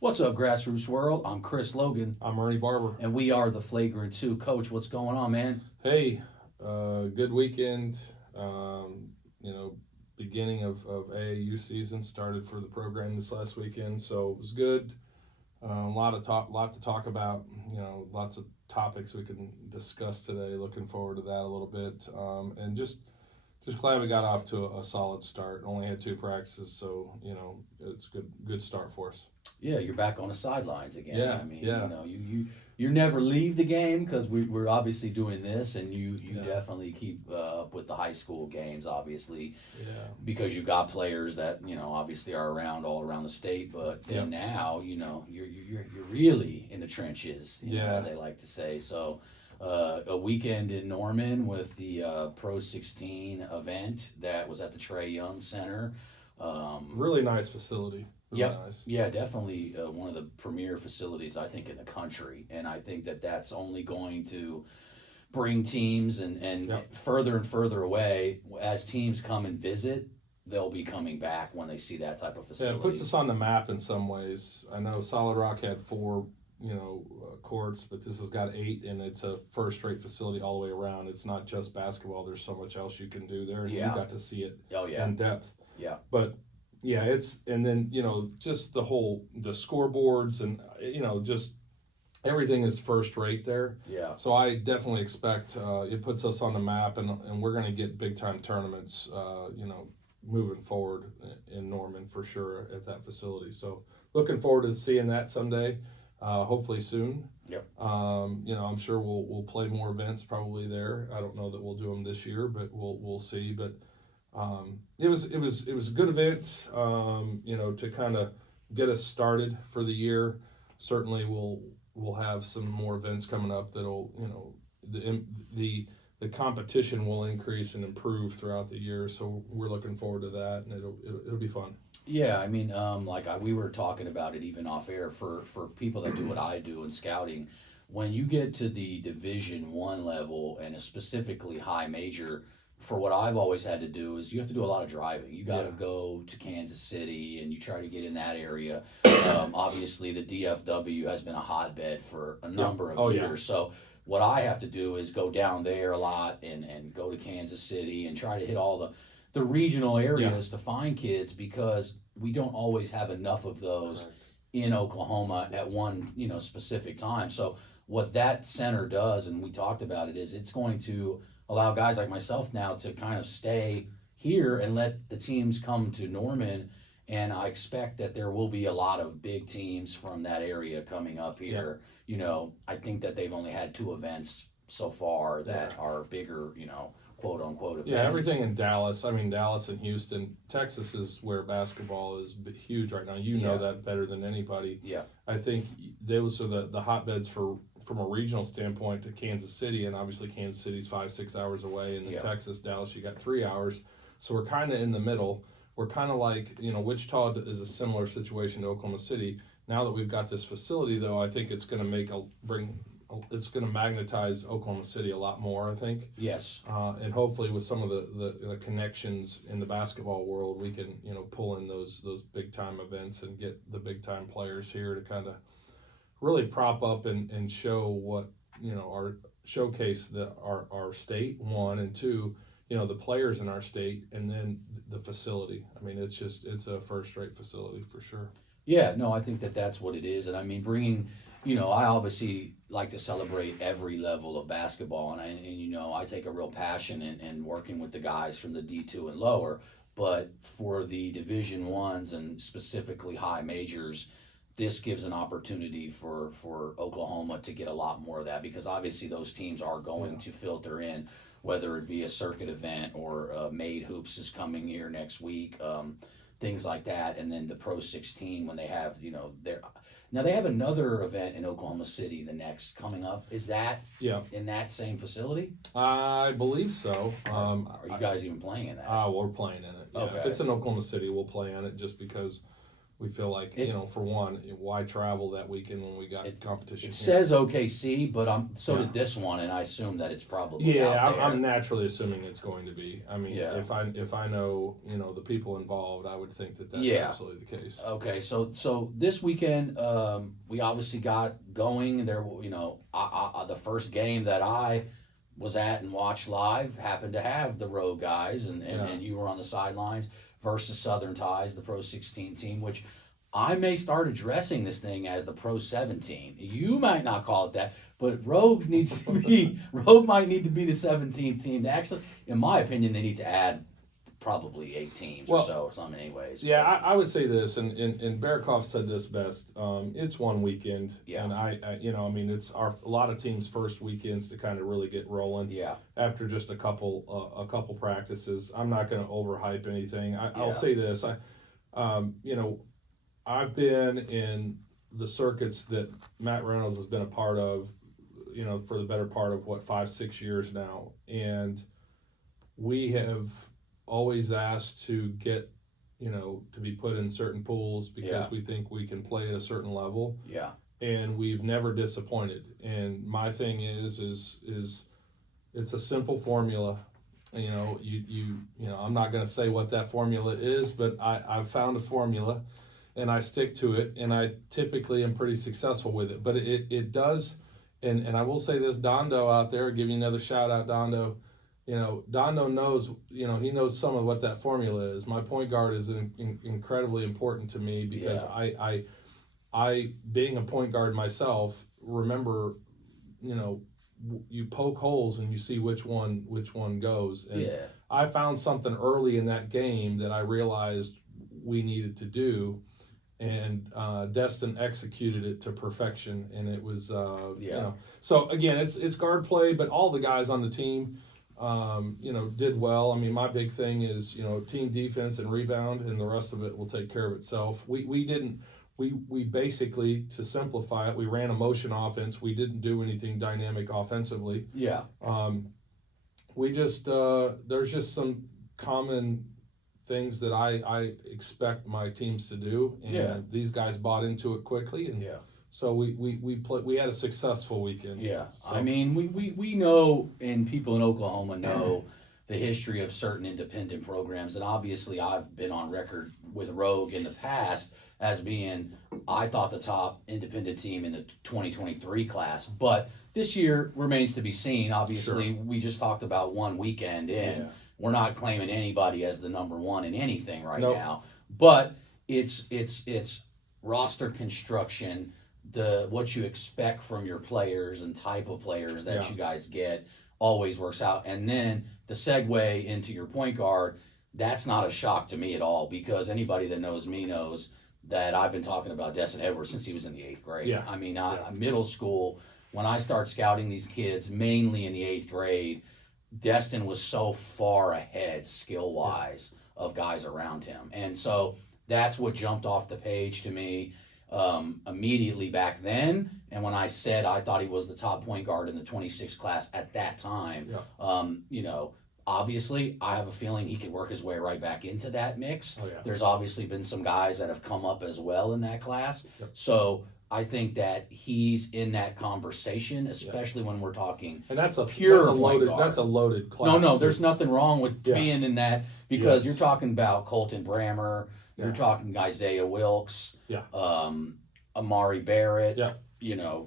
What's up, Grassroots World? I'm Chris Logan, I'm Ernie Barber. and we are the Flagrant 2. Coach, what's going on, man? Hey, good weekend. Um, you know, beginning of AAU season started for the program this last weekend, so it was good. Lot to talk about. Lots of topics we can discuss today. Looking forward to that a little bit, and just glad we got off to a solid start. Only had two practices, so it's good start for us. Yeah, you're back on the sidelines again. Yeah, I mean, yeah, you never leave the game because we're obviously doing this, and you yeah, definitely keep up with the high school games, obviously, yeah, because you've got players that obviously are around all around the state. But yeah, then now you're really in the trenches, yeah. as they like to say. So. A weekend in Norman with the Pro 16 event that was at the Trey Young Center. Really nice facility. Really Yep. nice. Yeah, definitely one of the premier facilities I think in the country, and I think that that's only going to bring teams and Yep. further and further away as teams come and visit. They'll be coming back when they see that type of Yeah, facility. it puts us on the map in some ways. I know Solid Rock had four, courts, but this has got eight, and it's a first-rate facility all the way around. It's not just basketball. There's so much else you can do there, and Yeah. you got to see it Oh yeah. in depth. Yeah. But yeah, and then just the scoreboards and just everything is first rate there. Yeah. So I definitely expect it puts us on the map, and we're going to get big time tournaments. Moving forward in Norman for sure at that facility. So looking forward to seeing that someday, hopefully soon. Yep. I'm sure we'll play more events probably there. I don't know that we'll do them this year, but we'll see. But it was a good event. To kind of get us started for the year. Certainly we'll have some more events coming up that'll the competition will increase and improve throughout the year. So we're looking forward to that, and it'll be fun. Yeah, I mean, we were talking about it even off air for people that do what I do in scouting. When you get to the Division One level and a specifically high major, for what I've always had to do is you have to do a lot of driving. You got to go to Kansas City and you try to get in that area. Obviously, the DFW has been a hotbed for a number of years. So what I have to do is go down there a lot and go to Kansas City and try to hit all the regional areas to find kids because we don't always have enough of those in Oklahoma at one specific time. So what that center does, and we talked about it, is it's going to allow guys like myself now to kind of stay here and let the teams come to Norman. And I expect that there will be a lot of big teams from that area coming up here. I think that they've only had two events so far that are bigger, quote unquote events. Yeah, everything in Dallas. I mean, Dallas and Houston. Texas is where basketball is huge right now. You know that better than anybody. Yeah. I think those are the hotbeds from a regional standpoint to Kansas City, and obviously Kansas City's 5-6 hours away, and then Texas, Dallas, you got 3 hours. So we're kind of in the middle. We're kind of like, Wichita is a similar situation to Oklahoma City. Now that we've got this facility, though, I think it's going to it's going to magnetize Oklahoma City a lot more, I think. Yes. And hopefully with some of the connections in the basketball world, we can, pull in those big time events and get the big time players here to kind of really prop up and show what, our showcase our state, one, and two, the players in our state, and then the facility. I mean, it's a first-rate facility for sure. Yeah, no, I think that that's what it is. And I mean, bringing, I obviously like to celebrate every level of basketball. And I take a real passion in working with the guys from the D2 and lower. But for the Division Ones and specifically high majors, this gives an opportunity for Oklahoma to get a lot more of that because obviously those teams are going to filter in, whether it be a circuit event or Made Hoops is coming here next week. Things like that, and then the Pro 16 when they have now they have another event in Oklahoma City the next coming up. Is that in that same facility? I believe so. Are you guys even playing in that? We're playing in it. Yeah. Okay. If it's in Oklahoma City, we'll play in it just because we feel like, for one, why travel that weekend when we got competition It here? says OKC, but so Yeah. did this one, and I assume that it's probably Yeah, out there. I'm naturally assuming it's going to be. I mean, Yeah. if I know the people involved, I would think that that's Yeah. absolutely the case. Okay, so this weekend, we obviously got going there. The first game that I was at and watched live happened to have the road guys, and you were on the sidelines versus Southern Ties, the Pro 16 team, which I may start addressing this thing as the Pro 17. You might not call it that, but Rogue might need to be the 17th team. Actually, in my opinion, they need to add probably 8 teams or so, or something anyways. Yeah, I would say this, and Bearkoff said this best. It's one weekend, and it's a lot of teams' first weekends to kind of really get rolling. Yeah. After just a couple practices, I'm not going to overhype anything. I'll say this, I've been in the circuits that Matt Reynolds has been a part of, for the better part of 5-6 years now, and we have always asked to get, to be put in certain pools because we think we can play at a certain level. Yeah. And we've never disappointed. And my thing is it's a simple formula. I'm not going to say what that formula is, but I've found a formula and I stick to it, and I typically am pretty successful with it. But it does, and I will say this, Dondo out there, give you another shout out, Dondo. Dondo knows, he knows some of what that formula is. My point guard is incredibly important to me because I, being a point guard myself, remember, you poke holes and you see which one goes. And I found something early in that game that I realized we needed to do, and Destin executed it to perfection. And it was, So again, it's guard play, but all the guys on the team, did well. I mean, my big thing is, team defense and rebound, and the rest of it will take care of itself. We basically, to simplify it, we ran a motion offense. We didn't do anything dynamic offensively. Yeah. We just, there's just some common things that I expect my teams to do, and these guys bought into it quickly, and so we had a successful weekend. Yeah, so. I mean, we know, and people in Oklahoma know the history of certain independent programs, and obviously I've been on record with Rogue in the past as being, I thought, the top independent team in the 2023 class, but this year remains to be seen. Obviously, we just talked about one weekend in. Yeah. We're not claiming anybody as the number one in anything right now, but it's roster construction, what you expect from your players and type of players that you guys get always works out. And then the segue into your point guard, that's not a shock to me at all, because anybody that knows me knows that I've been talking about Destin Edwards since he was in the 8th grade. Yeah. I mean, middle school, when I start scouting these kids, mainly in the 8th grade, Destin was so far ahead skill-wise of guys around him. And so that's what jumped off the page to me immediately back then. And when I said I thought he was the top point guard in the 26 class at that time, obviously I have a feeling he could work his way right back into that mix. There's obviously been some guys that have come up as well in that class. So I think that he's in that conversation, especially when we're talking, and that's a loaded class. No, there's nothing wrong with being in that, because you're talking about Colton Brammer, you're talking Isaiah Wilkes, Amari Barrett,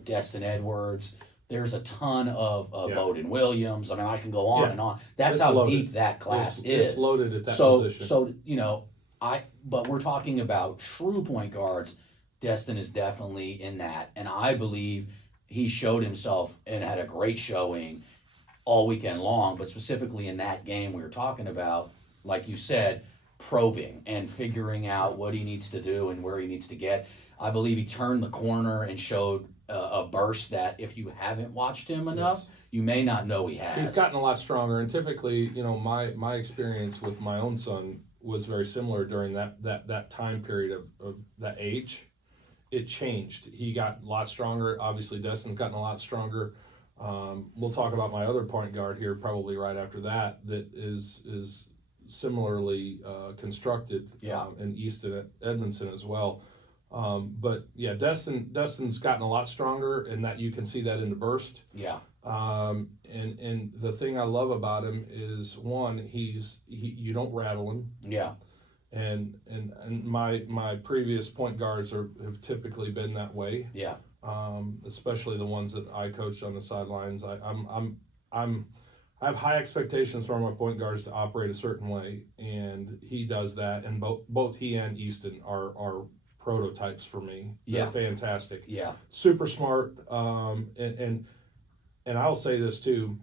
Destin Edwards. There's a ton of Bowden Williams. I mean, I can go on and on. That's how loaded. Deep that class is. It's loaded at that position. So but we're talking about true point guards. Destin is definitely in that, and I believe he showed himself and had a great showing all weekend long, but specifically in that game we were talking about, like you said, probing and figuring out what he needs to do and where he needs to get. I believe he turned the corner and showed a burst that if you haven't watched him enough, you may not know he has. He's gotten a lot stronger, and typically, my experience with my own son was very similar during that time period of that age. It changed. He got a lot stronger. Obviously, Destin's gotten a lot stronger. We'll talk about my other point guard here probably right after that is similarly constructed in Easton Edmondson as well. But yeah, Destin's gotten a lot stronger, and that you can see that in the burst. Yeah. And the thing I love about him is, one, you don't rattle him. Yeah. And my previous point guards have typically been that way. Yeah. Especially the ones that I coached on the sidelines. I have high expectations for my point guards to operate a certain way, and he does that. And both he and Easton are prototypes for me. They're fantastic. Yeah. Super smart. And I'll say this too.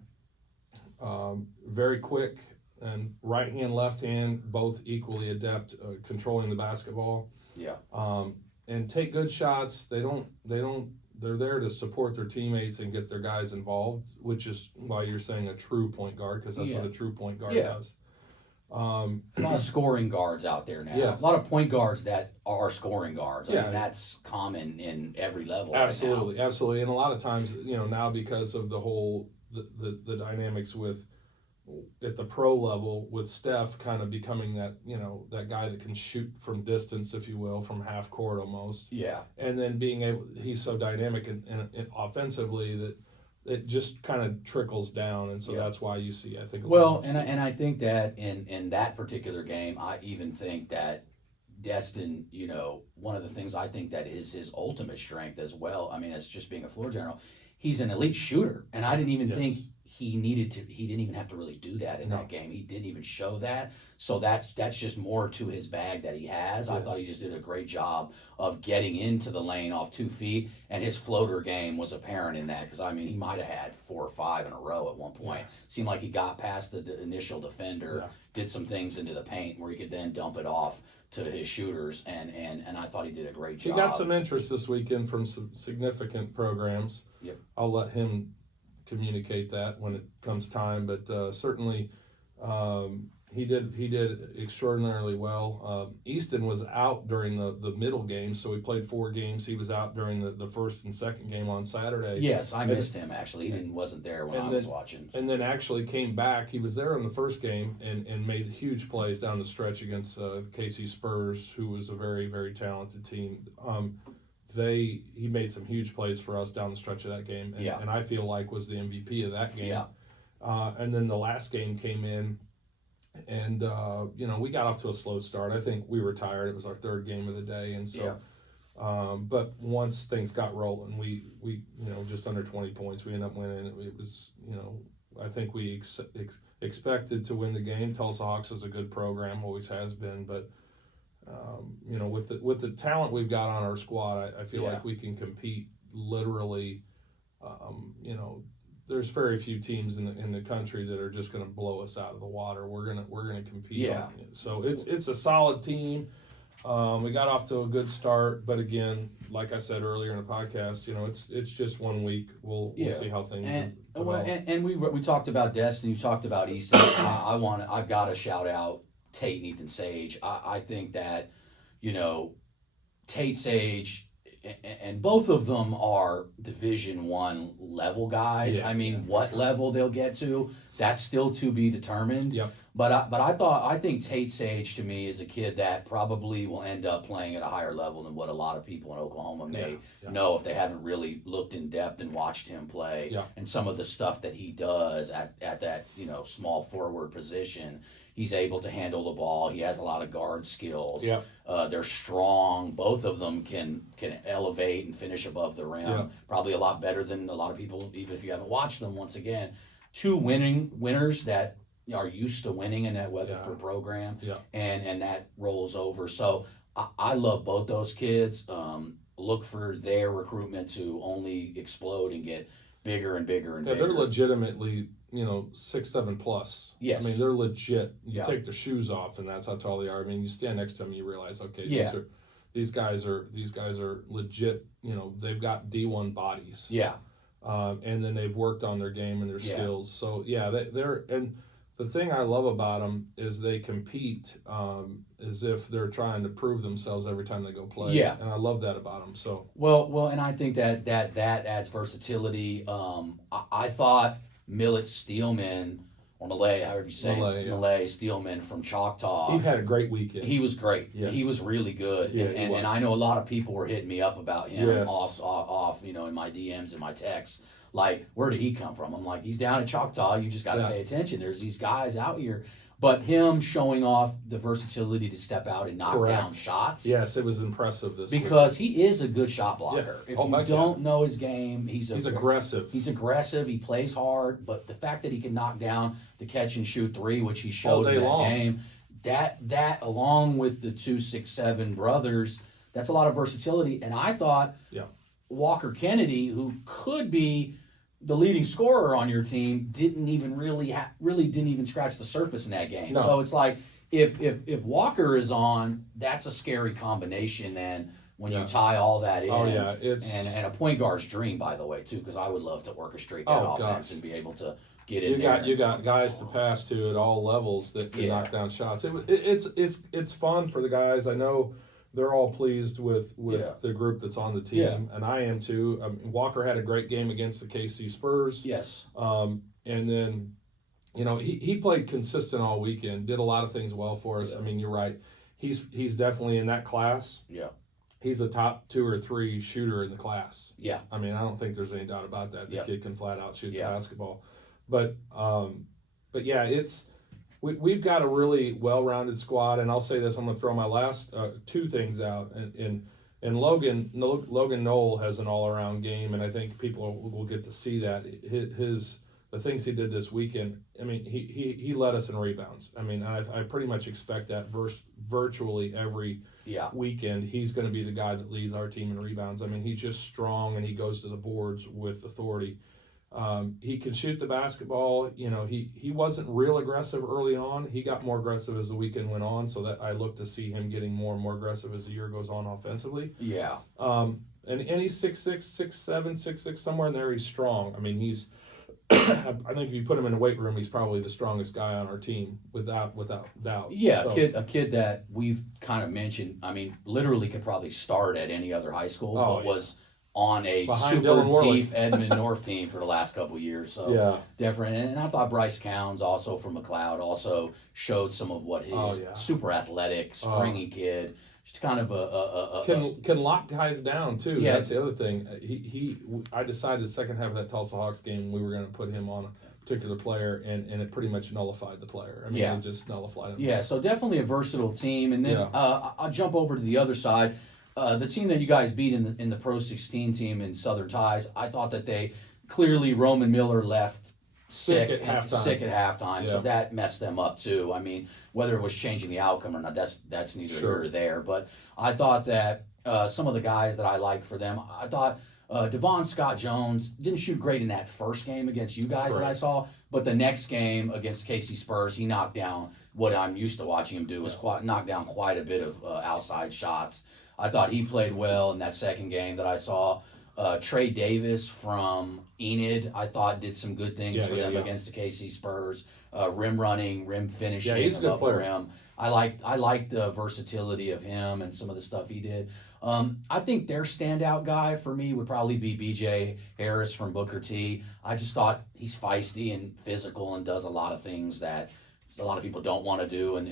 Very quick, and right hand, left hand, both equally adept controlling the basketball. Yeah. And take good shots. They're there to support their teammates and get their guys involved, which is why you're saying a true point guard, because that's what a true point guard does. There's a lot of scoring guards out there now. Yes. A lot of point guards that are scoring guards. I Yeah. mean, that's common in every level. Absolutely, right now. absolutely. And a lot of times, now because of the whole the dynamics with at the pro level, with Steph kind of becoming that that guy that can shoot from distance, if you will, from half court almost. Yeah. And then he's so dynamic and offensively that it just kind of trickles down, and so that's why you see, I think. And I think that in that particular game, I even think that Destin, one of the things I think that is his ultimate strength as well. I mean, as just being a floor general, he's an elite shooter, and I didn't even think he didn't even have to really do that in that game. He didn't even show that. So that's just more to his bag that he has. Yes. I thought he just did a great job of getting into the lane off 2 feet, and his floater game was apparent in that, because, I mean, he might have had 4 or 5 in a row at one point. Seemed like he got past the initial defender, did some things into the paint where he could then dump it off to his shooters, and I thought he did a great job. He got some interest this weekend from some significant programs. Yep. I'll let him communicate that when it comes time, but certainly he did extraordinarily well. Easton was out during the middle game, so he played 4 games. He was out during the first and second game on Saturday. Yes, I missed him actually. He wasn't there when I was watching. And then actually came back. He was there in the first game and made huge plays down the stretch against KC Spurs, who was a very, very talented team. He made some huge plays for us down the stretch of that game, and I feel like was the MVP of that game. Yeah. And then the last game came in, and we got off to a slow start. I think we were tired. It was our 3rd game of the day, and so. But once things got rolling, we just under 20 points, we ended up winning. It was I think we expected to win the game. Tulsa Hawks is a good program, always has been, but. With the talent we've got on our squad, I feel like we can compete literally. There's very few teams in the country that are just going to blow us out of the water. We're gonna compete. Yeah. So it's a solid team. We got off to a good start, but again, like I said earlier in the podcast, it's just 1 week. We'll see how things. And we talked about Destin. You talked about Easton. I've got to shout out Tate and Ethan Sage. I think that, Tate Sage, and both of them are Division I level guys. Yeah, I mean, what level they'll get to, that's still to be determined. Yep. But I think Tate Sage to me is a kid that probably will end up playing at a higher level than what a lot of people in Oklahoma may know if they haven't really looked in depth and watched him play. Yeah. And some of the stuff that he does at that small forward position. He's able to handle the ball. He has a lot of guard skills. Yep. They're strong. Both of them can elevate and finish above the rim. Yep. Probably a lot better than a lot of people, even if you haven't watched them. Once again, 2 winners that are used to winning in that Weatherford program, and that rolls over. So I love both those kids. Look for their recruitment to only explode and get bigger and bigger and bigger. They're legitimately 6'7" plus. Yes. I mean, they're legit. You take their shoes off, and that's how tall they are. I mean, you stand next to them, and you realize, okay, these guys are legit. They've got D1 bodies. Yeah. And then they've worked on their game and their skills. So they're and the thing I love about them is they compete as if they're trying to prove themselves every time they go play. Yeah. And I love that about them. So well, and I think that adds versatility. I thought Millet Steelman or Malay, however you say Malay, it, yeah. Malay Steelman from Choctaw. He had a great weekend. He was great. Yes. He was really good. Yeah, And I know a lot of people were hitting me up about him Yes. off, in my DMs and my texts. Like, where did he come from? I'm like, he's down in Choctaw. You just got to pay attention. There's these guys out here. But him showing off the versatility to step out and knock down shots. Yes, it was impressive this week. Because he is a good shot blocker. Yeah. If you don't know his game, he's aggressive. He's aggressive. He plays hard. But the fact that he can knock down the catch and shoot three, which he showed in that game, that along with the 2-6-7 brothers, that's a lot of versatility. And I thought Walker Kennedy, who could be the leading scorer on your team, didn't even really didn't even scratch the surface in that game. No. So it's like if Walker is on, that's a scary combination. And when you tie all that in, and a point guard's dream, by the way, too, because I would love to orchestrate that offense and be able to get in there. You got guys to pass to at all levels that can knock down shots. It's fun for the guys. I know they're all pleased with the group that's on the team, and I am too. Walker had a great game against the KC Spurs. Yes. And then, he played consistent all weekend, did a lot of things well for us. Yeah. I mean, you're right. He's definitely in that class. Yeah. He's a top 2 or 3 shooter in the class. Yeah. I mean, I don't think there's any doubt about that. The kid can flat out shoot the basketball. But yeah, we've got a really well-rounded squad, and I'll say this: I'm going to throw my last 2 things out. And Logan Knoll has an all-around game, and I think people will get to see that. The things he did this weekend. I mean, he led us in rebounds. I mean, I pretty much expect that virtually every weekend. He's going to be the guy that leads our team in rebounds. I mean, he's just strong, and he goes to the boards with authority. He can shoot the basketball. He wasn't real aggressive early on. He got more aggressive as the weekend went on, so that I look to see him getting more and more aggressive as the year goes on offensively. Yeah. And he's 6'6", 6'7", 6'6", somewhere in there. He's strong. I mean, he's I think if you put him in a weight room, he's probably the strongest guy on our team without doubt. Yeah, a kid that we've kind of mentioned. I mean, literally could probably start at any other high school, but was on a super deep Edmond North team for the last couple of years. So different. And I thought Bryce Counts, also from McLeod, also showed some of what his super athletic, springy kid. Just kind of can lock guys down too. Yeah. That's the other thing. I decided the second half of that Tulsa Hawks game we were going to put him on a particular player, and it pretty much nullified the player. I mean, it just nullified him. Yeah, so definitely a versatile team. And then I'll jump over to the other side. The team that you guys beat in the Pro 16 team in Southern Ties, I thought that they clearly, Roman Miller left sick at halftime, so that messed them up too. I mean, whether it was changing the outcome or not, that's neither here or there. But I thought that some of the guys that I liked for them, I thought Devon Scott Jones didn't shoot great in that first game against you guys that I saw, but the next game against KC Spurs, he knocked down what I'm used to watching him do, was knock down quite a bit of outside shots. I thought he played well in that second game that I saw. Trey Davis from Enid, I thought did some good things for them against the KC Spurs. Rim running, rim finishing, he's a good player. Rim. I liked the versatility of him and some of the stuff he did. I think their standout guy for me would probably be BJ Harris from Booker T. I just thought he's feisty and physical and does a lot of things that a lot of people don't want to do, and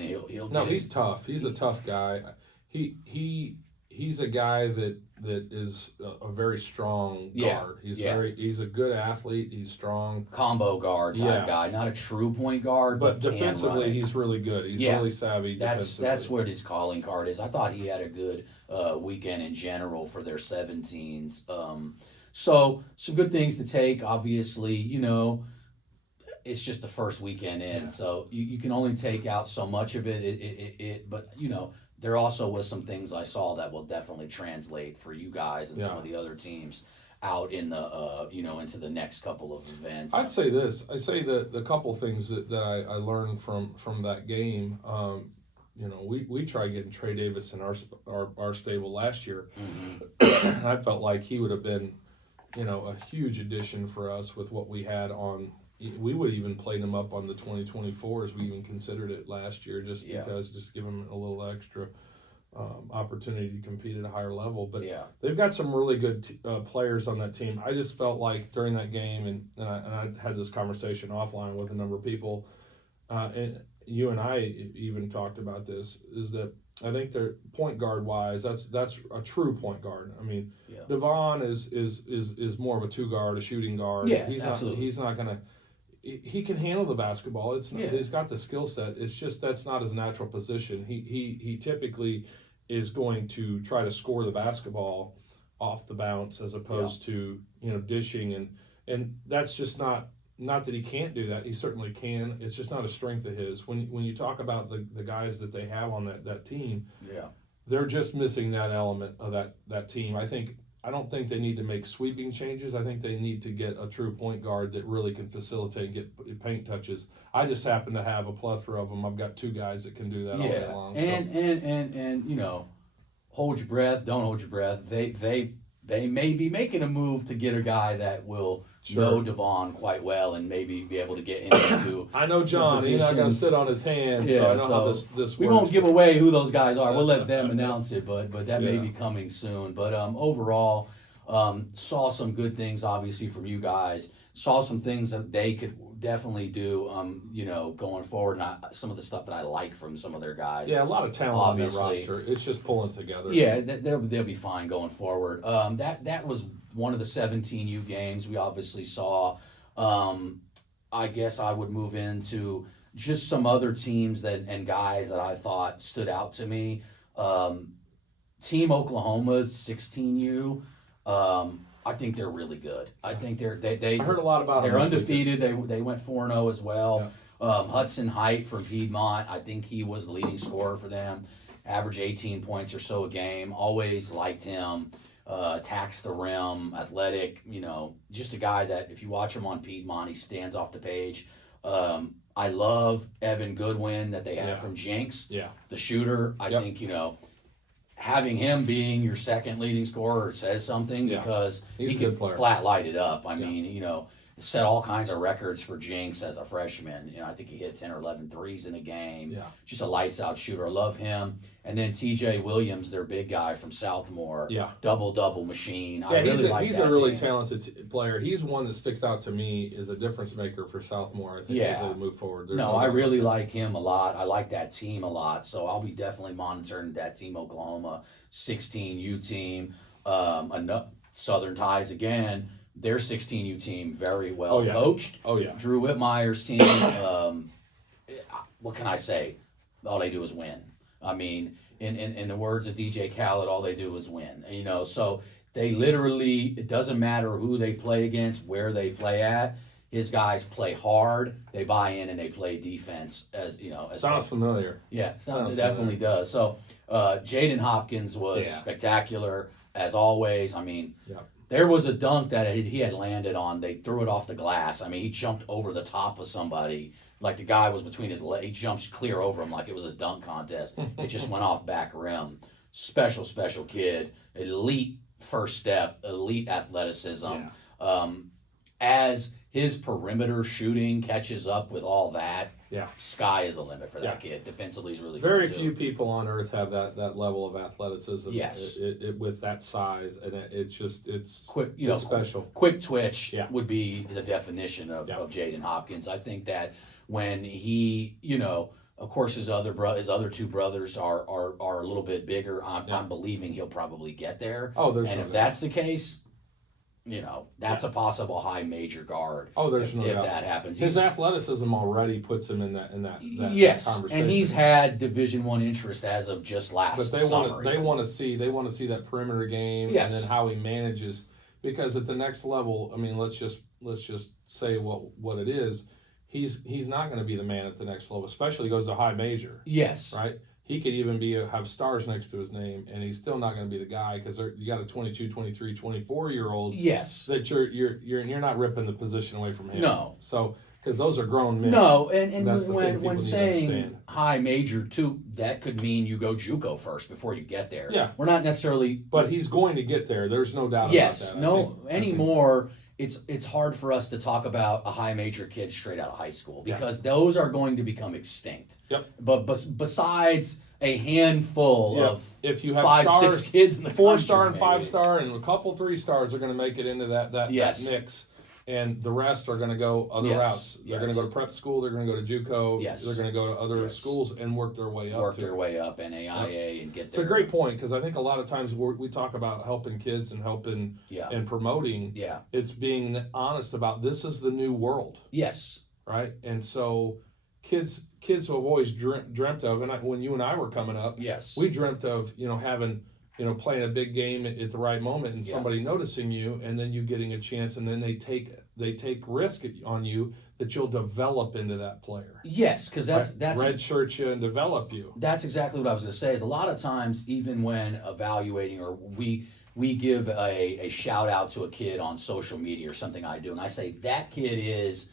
he'll. No, he's tough. He's a tough guy. He's a guy that is a very strong guard. He's a good athlete. He's strong. Combo guard type guy, not a true point guard, but defensively he's really good. He's really savvy. That's what his calling card is. I thought he had a good weekend in general for their 17s. So some good things to take. Obviously, it's just the first weekend in, so you can only take out so much of it. But there also was some things I saw that will definitely translate for you guys and some of the other teams out in the into the next couple of events. I'd say this. I say that the couple things that I learned from that game. We tried getting Trey Davis in our stable last year. Mm-hmm. I felt like he would have been, a huge addition for us with what we had on. We would even played him up on the 2024s. We even considered it last year just because, just give him a little extra. opportunity to compete at a higher level. But Yeah. they've got some really good players on that team. I just felt like during that game, and I had this conversation offline with a number of people, and you and I even talked about this, is that I think they're point guard wise, that's a true point guard. I mean, Yeah. Devon is more of a two guard, a shooting guard. Yeah, he's absolutely. He's not gonna. He can handle the basketball. It's not, Yeah. he's got the skill set. It's just that's not his natural position. He typically is going to try to score the basketball off the bounce as opposed to dishing, and that's just not that he can't do that. He certainly can. It's just not a strength of his. When you talk about the guys that they have on that team, Yeah. they're just missing that element of that team. I don't think they need to make sweeping changes. I think they need to get a true point guard that really can facilitate and get paint touches. I just happen to have a plethora of them. I've got two guys that can do that all day long. And hold your breath. Don't hold your breath. They may be making a move to get a guy that will know Devon quite well and maybe be able to get him into. I know John. He's not going to sit on his hands, so I know how this works. We won't give away who those guys are. We'll let them announce it, but that may be coming soon. But overall, saw some good things obviously from you guys. Saw some things that they could definitely do, going forward. And some of the stuff that I like from some of their guys. Yeah, a lot of talent obviously on that roster. It's just pulling together. Yeah, they'll be fine going forward. That was one of the 17U games we obviously saw. I guess I would move into just some other teams and guys that I thought stood out to me. Team Oklahoma's 16U. I think they're really good. I think they I heard a lot about them. They're undefeated. They went 4-0 as well. Yeah. Hudson Height from Piedmont, I think he was the leading scorer for them. Average 18 points or so a game. Always liked him. Attacks the rim, athletic. Just a guy that if you watch him on Piedmont, he stands off the page. I love Evan Goodwin that they have from Jinx. Yeah. The shooter. I think having him being your second leading scorer says something because he can flat light it up. I mean, set all kinds of records for Jinx as a freshman. I think he hit 10 or 11 threes in a game. Yeah. Just a lights out shooter. I love him. And then TJ Williams, their big guy from Southmore. Yeah. Double machine. Yeah, he's a really talented player. He's one that sticks out to me as a difference maker for Southmore, I think, as they move forward. I really like him a lot. I like that team a lot. So I'll be definitely monitoring that Team Oklahoma 16U team. Southern Ties again. Their 16U team very well coached. Oh yeah. Drew Whitmire's team. What can I say? All they do is win. I mean, in the words of DJ Khaled, all they do is win. So they literally, it doesn't matter who they play against, where they play at. His guys play hard. They buy in and they play defense as. Sounds familiar. Yeah, it definitely does. So Jaden Hopkins was spectacular as always. I mean. Yeah. There was a dunk that he had landed on. They threw it off the glass. I mean, he jumped over the top of somebody. Like the guy was between his legs. He jumps clear over him like it was a dunk contest. It just went off back rim. Special kid. Elite first step. Elite athleticism. Yeah. As his perimeter shooting catches up with all that, sky is the limit for that kid. Defensively, he's really very good too. few people on earth have that level of athleticism. Yes, with that size, and it's quick. It's special. Quick twitch would be the definition of Jaden Hopkins. I think that when he, of course, his other two brothers are a little bit bigger. I'm believing he'll probably get there. And if that's the case. That's a possible high major guard. Oh, there's if that happens. His athleticism already puts him in that yes, conversation. And he's had Division I interest as of just last summer. They want to see that perimeter game and then how he manages, because at the next level, I mean, let's just say what it is. He's not going to be the man at the next level, especially he goes to high major. Yes, right. He could even have stars next to his name, and he's still not going to be the guy because you got a 22, 23, 24-year-old. Yes, that you're not ripping the position away from him. No, so because those are grown men. No, and when saying high major too, that could mean you go JUCO first before you get there. Yeah, we're not necessarily. But he's going to get there. There's no doubt about that. Anymore. It's hard for us to talk about a high major kid straight out of high school because those are going to become extinct. Yep. But besides a handful of if you have 5-6 kids in the 4-star country, and maybe. 5-star, and a couple 3-stars are going to make it into that Yes. mix. And the rest are going to go other Yes. routes. They're going to go to prep school. They're going to go to JUCO. Yes. They're going to go to other Yes. schools and work their way up. Work their way up, NAIA, and get It's there. a great point, because I think a lot of times we talk about helping kids and helping and promoting. Yeah. It's being honest about this is the new world, Yes. right? And so kids have always dreamt of, and when you and I were coming up, Yes. we dreamt of having playing a big game at the right moment and somebody noticing you, and then you getting a chance, and then they take risk on you that you'll develop into that player. Yes, because that's redshirt you and develop you. That's exactly what I was going to say. Is a lot of times, even when evaluating, or we give a shout out to a kid on social media or something I do, and I say that kid is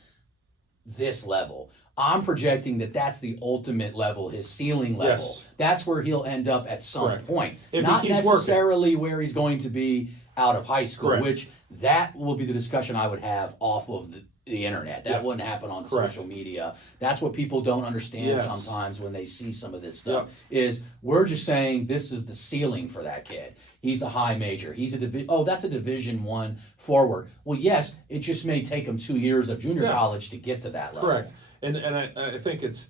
this level. I'm projecting that that's the ultimate level, his ceiling level. Yes. That's where he'll end up at some point. If Not he keeps necessarily where he's going to be out of high school, Correct. which that will be the discussion I would have off of the internet. That wouldn't happen on social media. That's what people don't understand sometimes when they see some of this stuff. Is we're just saying this is the ceiling for that kid. He's a high major. He's that's a Division I forward. Well, yes, it just may take him 2 years of junior college to get to that level. Correct. And I think it's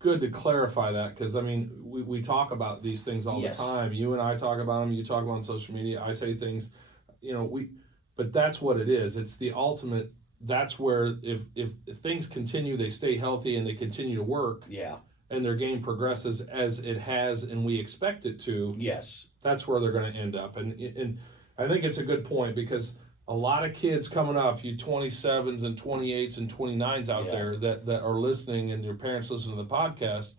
good to clarify that, because I mean we talk about these things all the time. You and I talk about them. You talk about them on social media. I say things, but that's what it is. It's the ultimate. That's where if things continue, they stay healthy and they continue to work. Yeah. And their game progresses as it has and we expect it to. Yes. That's where they're going to end up. And I think it's a good point, because a lot of kids coming up, you 27s and 28s and 29s out there that are listening, and your parents listen to the podcast,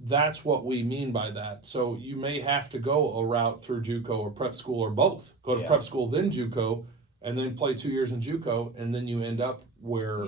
that's what we mean by that. So you may have to go a route through JUCO or prep school, or both. Go to prep school, then JUCO, and then play 2 years in JUCO, and then you end up where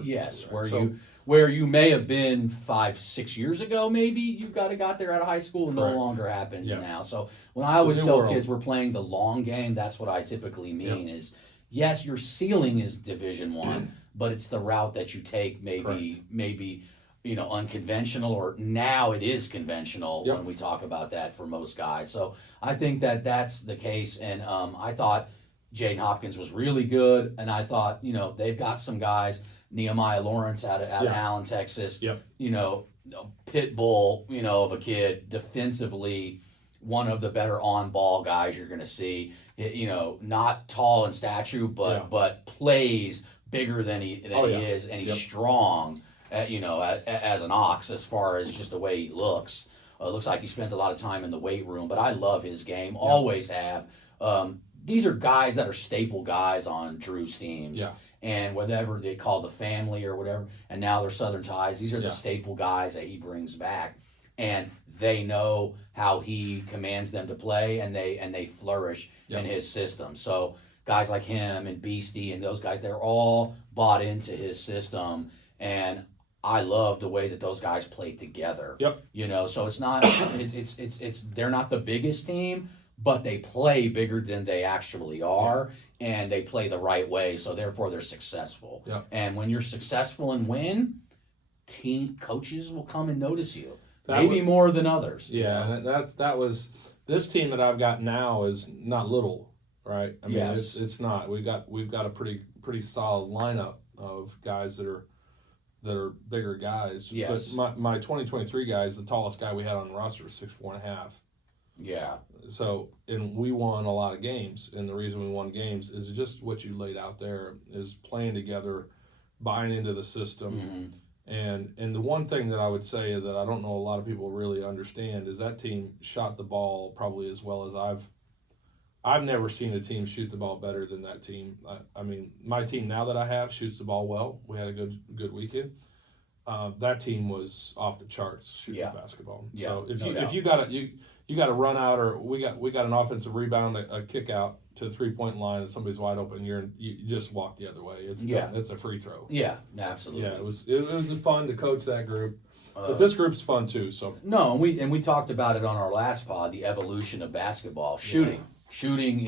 where you may have been 5-6 years ago. Maybe you got there out of high school. No longer happens now. So when I always tell kids we're playing the long game, that's what I typically mean. Is yes, your ceiling is Division I, but it's the route that you take. Maybe unconventional, or now it is conventional when we talk about that for most guys. So I think that's the case. And I thought Jaden Hopkins was really good, and I thought they've got some guys. Nehemiah Lawrence out of Allen, Texas. Pit bull, of a kid. Defensively, one of the better on-ball guys you're going to see. Not tall in stature, but plays bigger than he is, and he's strong. As an ox, as far as just the way he looks. Looks like he spends a lot of time in the weight room, but I love his game. Always have. These are guys that are staple guys on Drew's teams. And whatever they call the family or whatever, and now they're Southern ties. These are the staple guys that he brings back, and they know how he commands them to play, and they flourish in his system. So guys like him and Beastie and those guys, they're all bought into his system, and I love the way that those guys play together. So it's not it's they're not the biggest team, but they play bigger than they actually are, and they play the right way, so therefore they're successful. And when you're successful and win, team coaches will come and notice you. Maybe more than others. And that was this team that I've got now is not little, right? I mean, it's not. We've got a pretty solid lineup of guys that are bigger guys. But my 2023 guy is the tallest guy we had on the roster, 6'4.5". So, and we won a lot of games, and the reason we won games is just what you laid out there, is playing together, buying into the system. And the one thing that I would say that I don't know a lot of people really understand is that team shot the ball probably as well as I've never seen a team shoot the ball better than that team. I mean, my team now that I have shoots the ball well. We had a good weekend. That team was off the charts shooting basketball. So if you got to run out, or we got an offensive rebound, a kick out to the 3-point line, and somebody's wide open, you just walk the other way. It's it's a free throw. Absolutely. It was fun to coach that group, but this group's fun too. So we talked about it on our last pod, the evolution of basketball. Shooting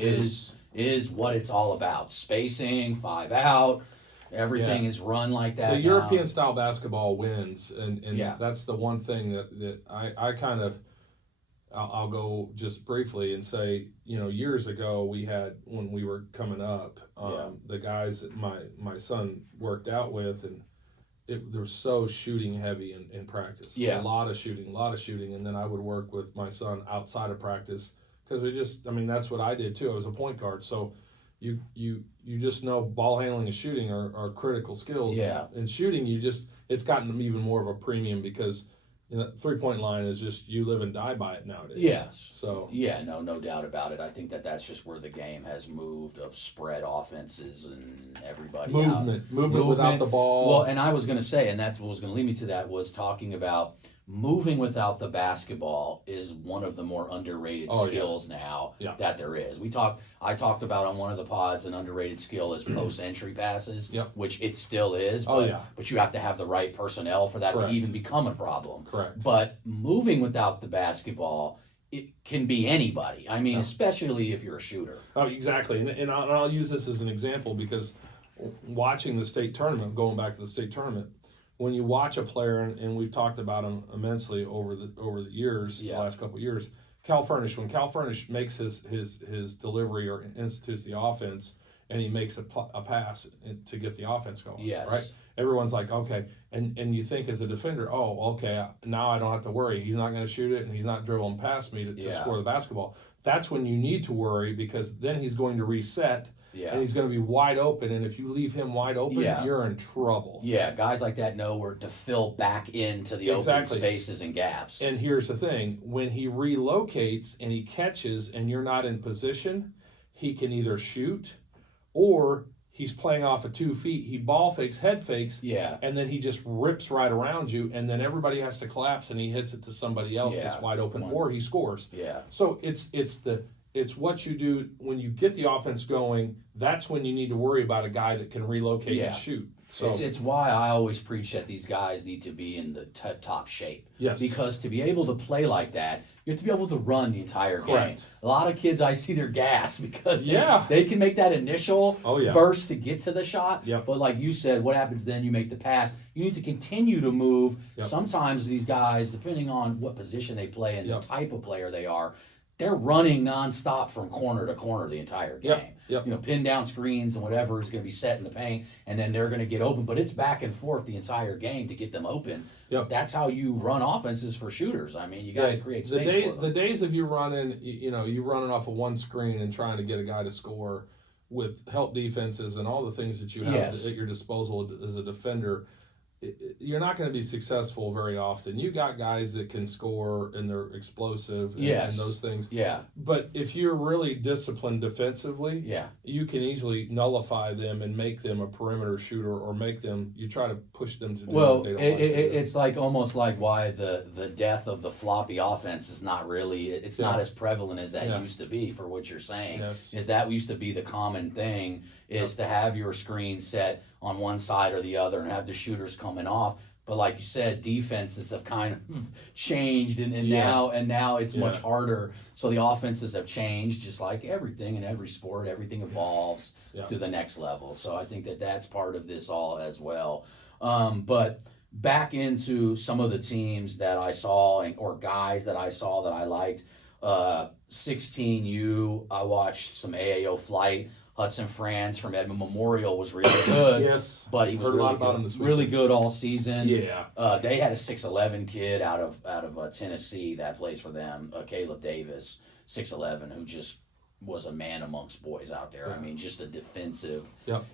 is what it's all about. Spacing, 5 out. Everything is run like that The now. European style basketball wins, and Yeah. that's the one thing that I kind of, I'll go just briefly and say, years ago we had, when we were coming up, the guys that my son worked out with, and they're so shooting heavy in practice. Yeah. A lot of shooting, and then I would work with my son outside of practice because that's what I did too. I was a point guard, so you just know ball handling and shooting are critical skills. Yeah. And shooting, it's gotten even more of a premium because 3-point line is just, you live and die by it nowadays. Yes. So yeah, no doubt about it. I think that's just where the game has moved, of spread offenses and everybody movement without the ball. Well, and I was going to say, and that's what was going to lead me to that, was talking about moving without the basketball is one of the more underrated skills now that there is. I talked about on one of the pods, an underrated skill is post entry passes, which it still is. But you have to have the right personnel for that to even become a problem. Correct. But moving without the basketball, it can be anybody. I mean, especially if you're a shooter. Oh, exactly. And I'll use this as an example because watching the state tournament, going back to the state tournament, when you watch a player, and we've talked about him immensely over the years, the last couple of years, Cal Furnish, when Cal Furnish makes his delivery or institutes the offense, and he makes a pass to get the offense going, right? Everyone's like, okay, and you think as a defender, oh, okay, now I don't have to worry. He's not going to shoot it, and he's not dribbling past me to score the basketball. That's when you need to worry, because then he's going to reset. And he's going to be wide open, and if you leave him wide open, you're in trouble. Yeah, guys like that know where to fill back into the open spaces and gaps. And here's the thing. When he relocates and he catches and you're not in position, he can either shoot, or he's playing off of 2 feet. He ball fakes, head fakes, and then he just rips right around you, and then everybody has to collapse, and he hits it to somebody else that's wide open, or he scores. So it's what you do when you get the offense going. That's when you need to worry about a guy that can relocate and shoot. So it's why I always preach that these guys need to be in the top shape. Yes. Because to be able to play like that, you have to be able to run the entire game. A lot of kids, I see, they're gassed because they can make that initial burst to get to the shot. But like you said, what happens then? You make the pass. You need to continue to move. Sometimes these guys, depending on what position they play and the type of player they are, they're running nonstop from corner to corner the entire game. Pin down screens and whatever is going to be set in the paint, and then they're going to get open. But it's back and forth the entire game to get them open. That's how you run offenses for shooters. I mean, you got to create space for them. The days of you running, you running off of one screen and trying to get a guy to score with help defenses and all the things that you have at your disposal as a defender, you're not going to be successful very often. You got guys that can score and they're explosive and those things. But if you're really disciplined defensively, you can easily nullify them and make them a perimeter shooter, or you try to push them to do what they don't want to do. It's like almost like why the death of the floppy offense is not really, it's not as prevalent as that used to be, for what you're saying. Is that used to be the common thing, is to have your screen set on one side or the other and have the shooters coming off. But like you said, defenses have kind of changed, and now it's much harder. So the offenses have changed, just like everything in every sport. Everything evolves to the next level. So I think that's part of this all as well. But back into some of the teams that I saw, or guys that I saw that I liked. 16U, I watched some AAO flight. Hudson Franz from Edmond Memorial was really good. But he was really good all season. They had a 6'11" kid out of Tennessee that plays for them, Caleb Davis, 6'11", who just was a man amongst boys out there. I mean, just a defensive,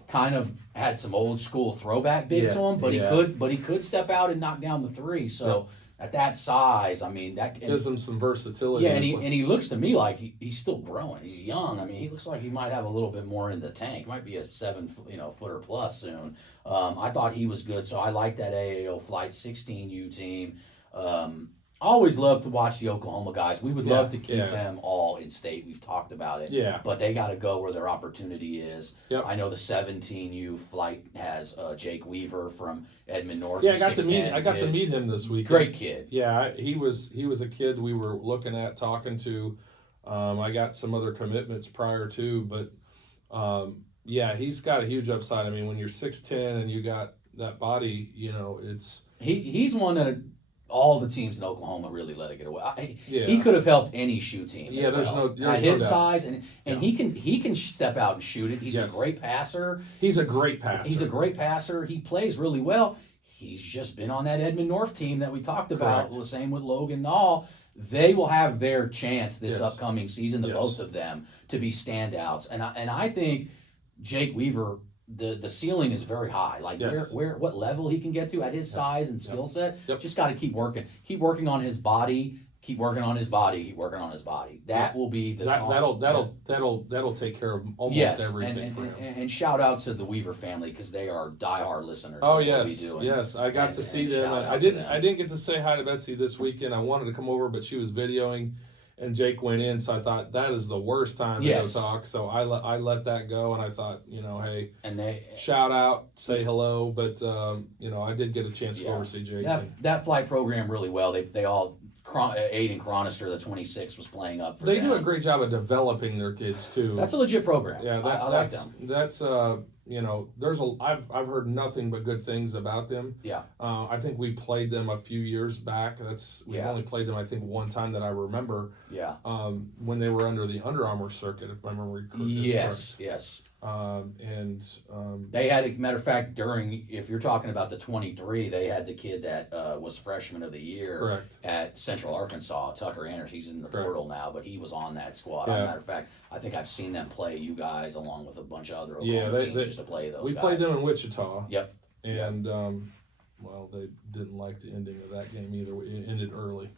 kind of had some old school throwback big to him, but he could step out and knock down the three. So. At that size, I mean, that gives him some versatility. Yeah, and he looks to me like he's still growing. He's young. I mean, he looks like he might have a little bit more in the tank. Might be a 7 footer plus soon. I thought he was good, so I like that AAO Flight 16U team. I always love to watch the Oklahoma guys. We would love to keep them all in state. We've talked about it. But they got to go where their opportunity is. I know the 17U Flight has Jake Weaver from Edmond North. I got to meet him this week. Great kid. Yeah, he was a kid we were looking at, talking to. I got some other commitments prior to, but Yeah, he's got a huge upside. I mean, when you're 6'10" and you got that body, it's He's one that all the teams in Oklahoma really let it get away. He yeah, could have helped any shoe team. yeah. As well. At his doubt. size, and Yeah. he can step out and shoot it. He's a Yes. great passer. He's a great passer. He's a great passer. He plays really well. He's just been on that Edmond North team that we talked about. Correct. The same with Logan Nall. They will have their chance this Yes. upcoming season, the Yes. both of them, to be standouts. And I think Jake Weaver, the ceiling is very high. Like Yes. what level he can get to at his size and skill set. Yep. Just got to keep working. Keep working on his body. Keep working on his body. Keep working on his body. That will be the that'll take care of almost everything for him. And shout out to the Weaver family because they are diehard listeners. Oh of what yes, we do. yes. I got to see them. shout out I to didn't. them. I didn't get to say hi to Betsy this weekend. I wanted to come over, but she was videoing, and Jake went in. So I thought that is the worst time to Yes. go talk. So I let that go, and I thought, hey, And they shout out, say hello. But I did get a chance to go Yeah. over see Jake. that flight program really well. They all Aiden Chronister, the 26, was playing up for They them. do a great job of developing their kids too. That's a legit program. Yeah, I like them. That's I've heard nothing but good things about them. Yeah. I think we played them a few years back. We've only played them I think one time that I remember. Yeah. When they were under the Under Armour circuit, if my memory is correct. Yes. They had, matter of fact, if you're talking about the 23, they had the kid that was freshman of the year correct. at Central Arkansas, Tucker Anderson. He's in the Correct. portal now, but he was on that squad. Yeah. Matter of fact, I think I've seen them play you guys along with a bunch of other Yeah, Oklahoma they- teams just to play those We guys. played them in Wichita. Yep. And they didn't like the ending of that game either. It ended early.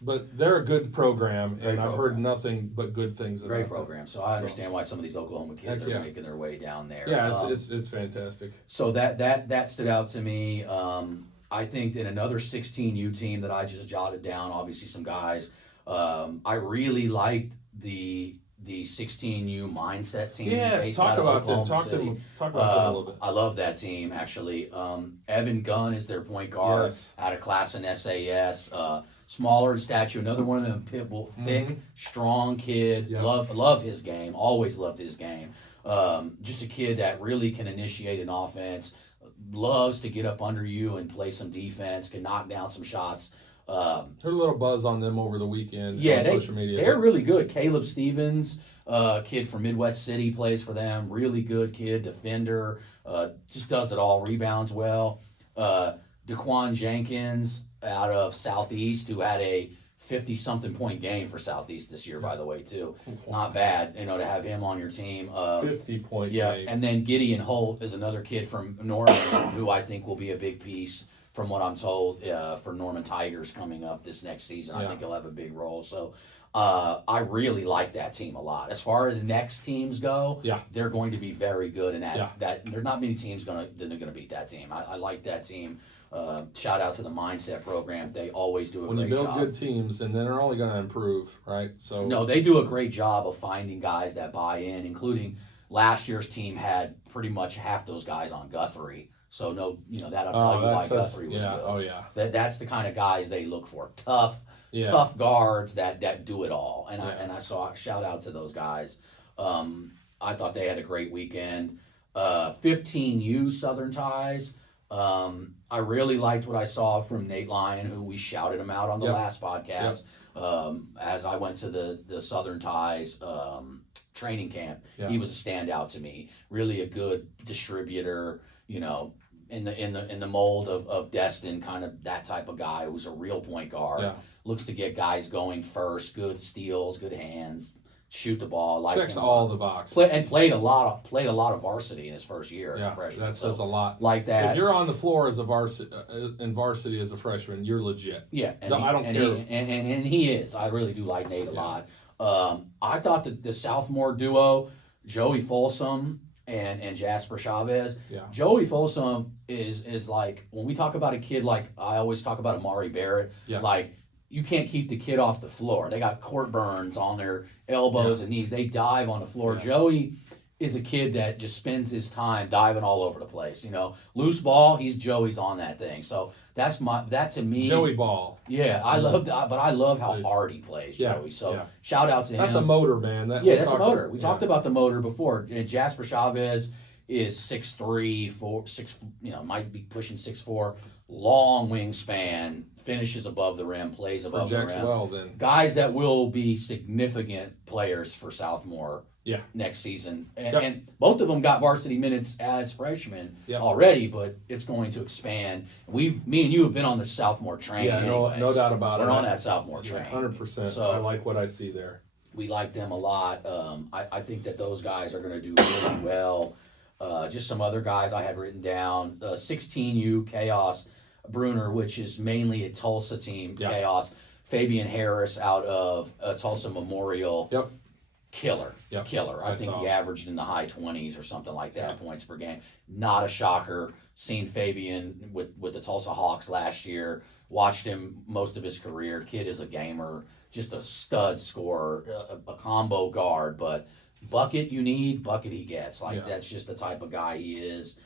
but they're a good program, Great and I've heard program. nothing but good things about Great them. program. So I understand why some of these Oklahoma kids Heck are yeah. making their way down there. Yeah, it's fantastic. So that stood out to me. I think in another 16U team that I just jotted down, obviously some guys. I really liked the 16U mindset team. Yes, based talk out of about them. Oklahoma Talk City. about them a little bit. I love that team actually. Evan Gunn is their point guard Yes. out of class in SAS. Smaller in stature, another one of them pit bull, thick, strong kid. Yep. Love his game. Always loved his game. Just a kid that really can initiate an offense. Loves to get up under you and play some defense. Can knock down some shots. Heard a little buzz on them over the weekend Yeah, on social media. they're really good. Caleb Stevens, kid from Midwest City, plays for them. Really good kid, defender. Just does it all. Rebounds well. Daquan Jenkins out of Southeast, who had a 50-something point game for Southeast this year, by the way, too. Not bad, to have him on your team. 50-point Yeah, game. and then Gideon Holt is another kid from Norman who I think will be a big piece, from what I'm told, for Norman Tigers coming up this next season. I Yeah. think he'll have a big role. So I really like that team a lot. As far as next teams go, Yeah. they're going to be very good. And Yeah. that there's not many teams that are going to beat that team. I like that team. Shout out to the Mindset program. They always do a When you great build job. good teams, and then they're only going to improve, right? So No, they do a great job of finding guys that buy in, including last year's team had pretty much half those guys on Guthrie. So that'll tell you why Guthrie was good. Oh yeah. That's the kind of guys they look for. Tough guards that do it all. And I saw shout out to those guys. I thought they had a great weekend. 15U Southern Ties. I really liked what I saw from Nate Lyon, who we shouted him out on the last podcast. As I went to the Southern Ties training camp, he was a standout to me. Really a good distributor, in the mold of Destin, kind of that type of guy who's a real point guard. Yeah. Looks to get guys going first, good steals, good hands, shoot the ball. Like Checks him all up. the boxes. Played a lot of varsity in his first year as a freshman. That says a lot. Like that. If you're on the floor as a varsity as a freshman, you're legit. Yeah, I don't care. And he is. I really do like Nate a lot. I thought that the sophomore duo, Joey Folsom and Jasper Chavez. Yeah. Joey Folsom is like, when we talk about a kid, like I always talk about Amari Barrett. Yeah. Like, you can't keep the kid off the floor. They got court burns on their elbows and knees. They dive on the floor. Yeah. Joey is a kid that just spends his time diving all over the place. Loose ball, Joey's on that thing. So that to me. Joey Ball. Yeah, I love that, but I love how hard he plays, Yeah, Joey. So yeah. shout out to him. That's a motor, man. That's a motor. We talked about the motor before. And Jasper Chavez is 6'3", 6, might be pushing 6'4", long wingspan, finishes above the rim, plays above the rim. Well, then. Guys that will be significant players for Southmore next season. And both of them got varsity minutes as freshmen already, but it's going to expand. Me and you have been on the Southmore train. Yeah, no doubt about it. We're on that Sophomore train. 100%. So I like what I see there. We like them a lot. I think that those guys are going to do really well. Just some other guys I had written down. 16U Chaos Bruner, which is mainly a Tulsa team, Chaos. Fabian Harris out of Tulsa Memorial. Yep. Killer. I think he averaged in the high 20s or something like that points per game. Not a shocker. Seen Fabian with the Tulsa Hawks last year. Watched him most of his career. Kid is a gamer. Just a stud scorer. A combo guard. But bucket you need, bucket he gets. That's just the type of guy he is.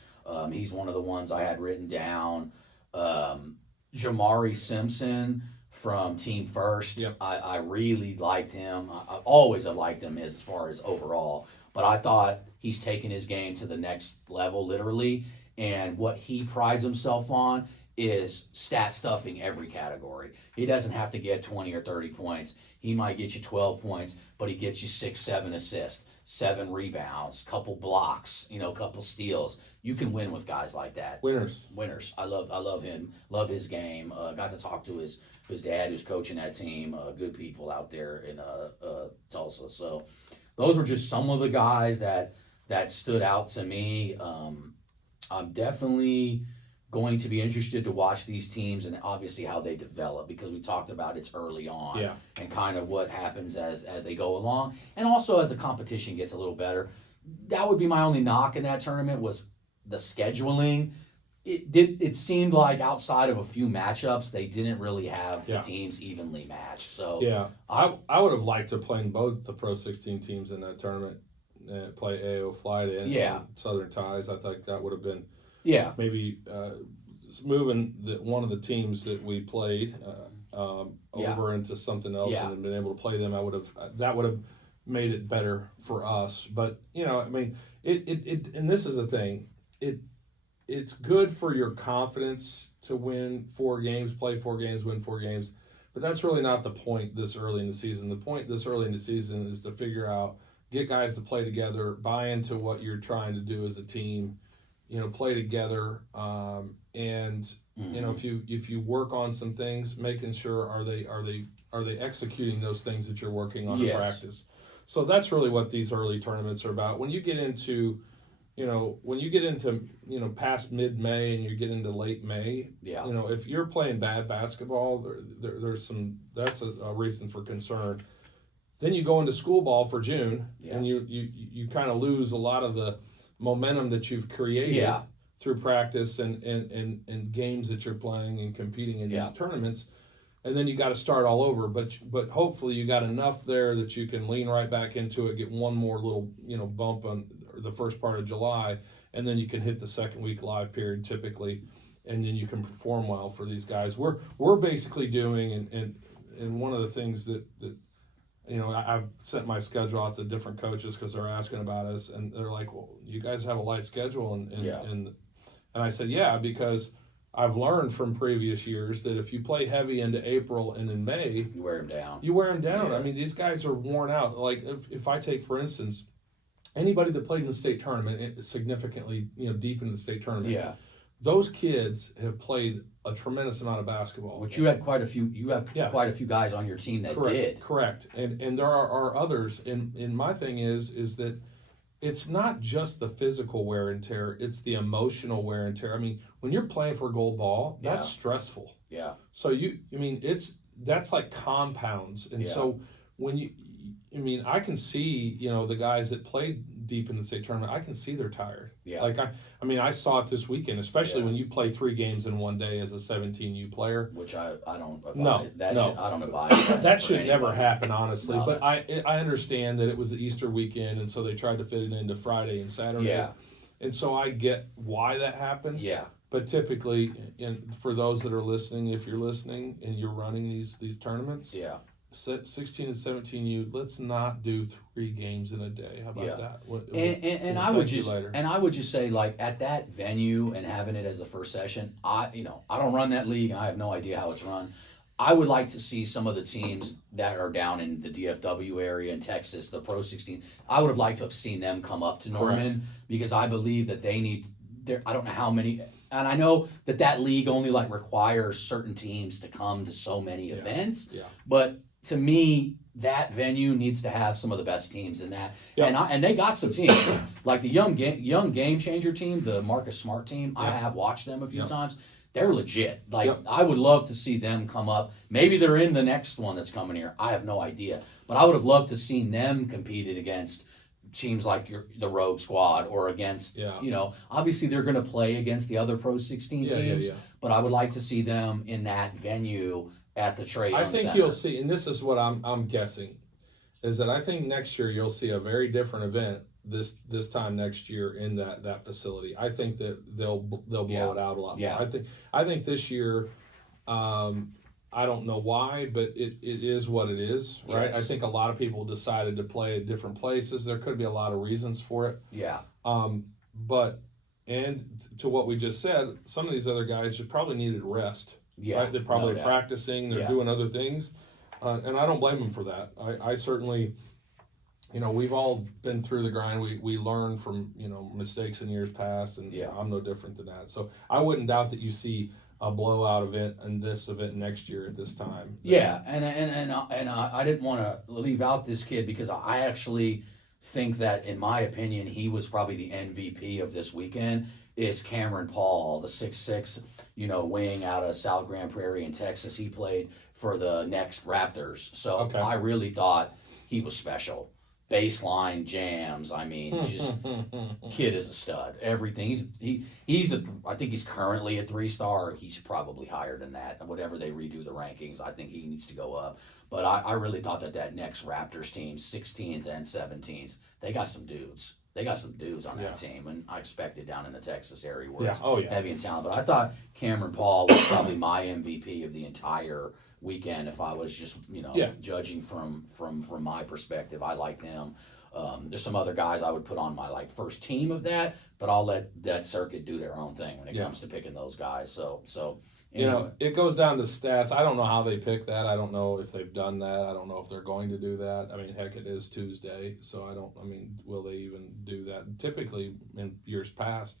He's one of the ones I had written down. Jamari Simpson from Team First. I really liked him. I always have liked him as far as overall. But I thought he's taken his game to the next level, literally. And what he prides himself on is stat stuffing every category. He doesn't have to get 20 or 30 points. He might get you 12 points, but he gets you 6, 7 assists, 7 rebounds, couple blocks, couple steals. You can win with guys like that. Winners. I love him. Love his game. Got to talk to his dad who's coaching that team. Good people out there in Tulsa. So those were just some of the guys that stood out to me. I'm definitely going to be interested to watch these teams and obviously how they develop, because we talked about it's early on and kind of what happens as they go along, and also as the competition gets a little better. That would be my only knock in that tournament was the scheduling. It seemed like outside of a few matchups, they didn't really have the teams evenly matched. So I would have liked to play in both the Pro 16 teams in that tournament and play AO Flight and Southern Ties. I think that would have been maybe moving one of the teams that we played over into something else and been able to play them. That would have made it better for us. But it and this is the thing. It's good for your confidence to win 4 games, play 4 games, win 4 games. But that's really not the point this early in the season. The point this early in the season is to figure out, get guys to play together, buy into what you're trying to do as a team, play together. And if you work on some things, making sure are they executing those things that you're working on in practice. So that's really what these early tournaments are about. When you get into past mid-May and you get into late May, if you're playing bad basketball, that's a reason for concern. Then you go into school ball for June, and you kind of lose a lot of the momentum that you've created through practice and games that you're playing and competing in these tournaments. And then you got to start all over, but hopefully you got enough there that you can lean right back into it, get one more little bump on the first part of July, and then you can hit the second week live period typically, and then you can perform well for these guys. We're basically doing, and one of the things that I've sent my schedule out to different coaches because they're asking about us, and they're like, well, you guys have a light schedule, and I said, yeah, because I've learned from previous years that if you play heavy into April and in May, you wear them down. Yeah. I mean, these guys are worn out. Like if I take, for instance, anybody that played in the state tournament significantly, deep into the state tournament, those kids have played a tremendous amount of basketball. Which you had quite a few. You have quite a few guys on your team that did. Correct. And there are others. And my thing is that it's not just the physical wear and tear, it's the emotional wear and tear. I mean, when you're playing for a gold ball, that's stressful. Yeah. So that's like compounds. And so when I can see, the guys that played deep in the state tournament, I can see they're tired. Yeah. Like I mean, I saw it this weekend, especially Yeah. when you play 3 games in one day as a 17U player. Which I don't advise. No, no. I don't advise That for should never anybody. happen, honestly. No, but I understand that it was the Easter weekend, and so they tried to fit it into Friday and Saturday. Yeah. And so I get why that happened. Yeah. But typically, for those that are listening, if you're listening and you're running these tournaments, Yeah. 16 and 17U, let's not do 3 games in a day. How about that? And I would just say, like, at that venue and having it as the first session, I don't run that league and I have no idea how it's run. I would like to see some of the teams that are down in the DFW area in Texas, the Pro 16. I would have liked to have seen them come up to Norman because I believe that they need. I don't know how many, and I know that league only like requires certain teams to come to so many events. Yeah. But to me, that venue needs to have some of the best teams in that, and they got some teams like the young game changer team, the Marcus Smart team. I have watched them a few times. They're legit. Like I would love to see them come up. Maybe they're in the next one that's coming here. I have no idea, but I would have loved to seen them competed against teams like the Rogue Squad or against. Obviously they're going to play against the other Pro 16 teams, but I would like to see them in that venue at the Trae Young I think Center. you'll see, and this is what I'm guessing, is that I think next year you'll see a very different event this time next year in that facility. I think that they'll blow it out a lot more. I think this year, I don't know why, but it is what it is, right? Yes. I think a lot of people decided to play at different places. There could be a lot of reasons for it. Yeah. But to what we just said, some of these other guys should probably needed rest. Yeah. Right? They're probably practicing. They're doing other things, and I don't blame them for that. I certainly, we've all been through the grind. We learn from mistakes in years past, and I'm no different than that. So I wouldn't doubt that you see a blowout event and this event next year at this time. Yeah, and I didn't want to leave out this kid because I actually think that, in my opinion, he was probably the MVP of this weekend. Is Cameron Paul, the 6'6", wing out of South Grand Prairie in Texas. He played for the next Raptors. So I really thought he was special. Baseline jams. I mean, just kid is a stud. Everything. I think he's currently a 3-star. He's probably higher than that. Whatever they redo the rankings, I think he needs to go up. But I really thought that next Raptors team, 16s and 17s, they got some dudes. They got some dudes on that team, and I expected down in the Texas area where it's heavy in talent. But I thought Cameron Paul was probably my MVP of the entire weekend. If I was just judging from my perspective, I liked him. There's some other guys I would put on my first team of that, but I'll let that circuit do their own thing when it comes to picking those guys. So. Anyway. It goes down to stats. I don't know how they pick that. I don't know if they've done that. I don't know if they're going to do that. I mean, heck, it is Tuesday, so will they even do that? Typically, in years past,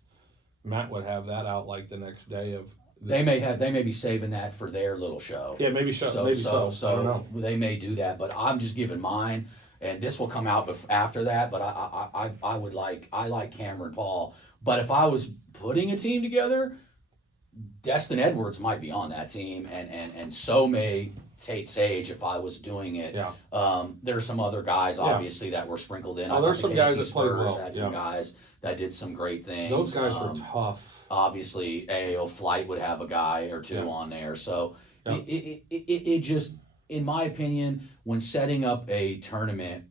Matt would have that out the next day of. They may be saving that for their little show. Yeah, maybe so. I don't know. They may do that, but I'm just giving mine, and this will come out after that. But I like Cameron Paul. But if I was putting a team together, Destin Edwards might be on that team, and so may Tate Sage if I was doing it. Yeah. There's some other guys obviously that were sprinkled in. There's some guys that played well. Had some guys that did some great things. Those guys were tough. Obviously, AAO Flight would have a guy or two on there. So it just, in my opinion, when setting up a tournament,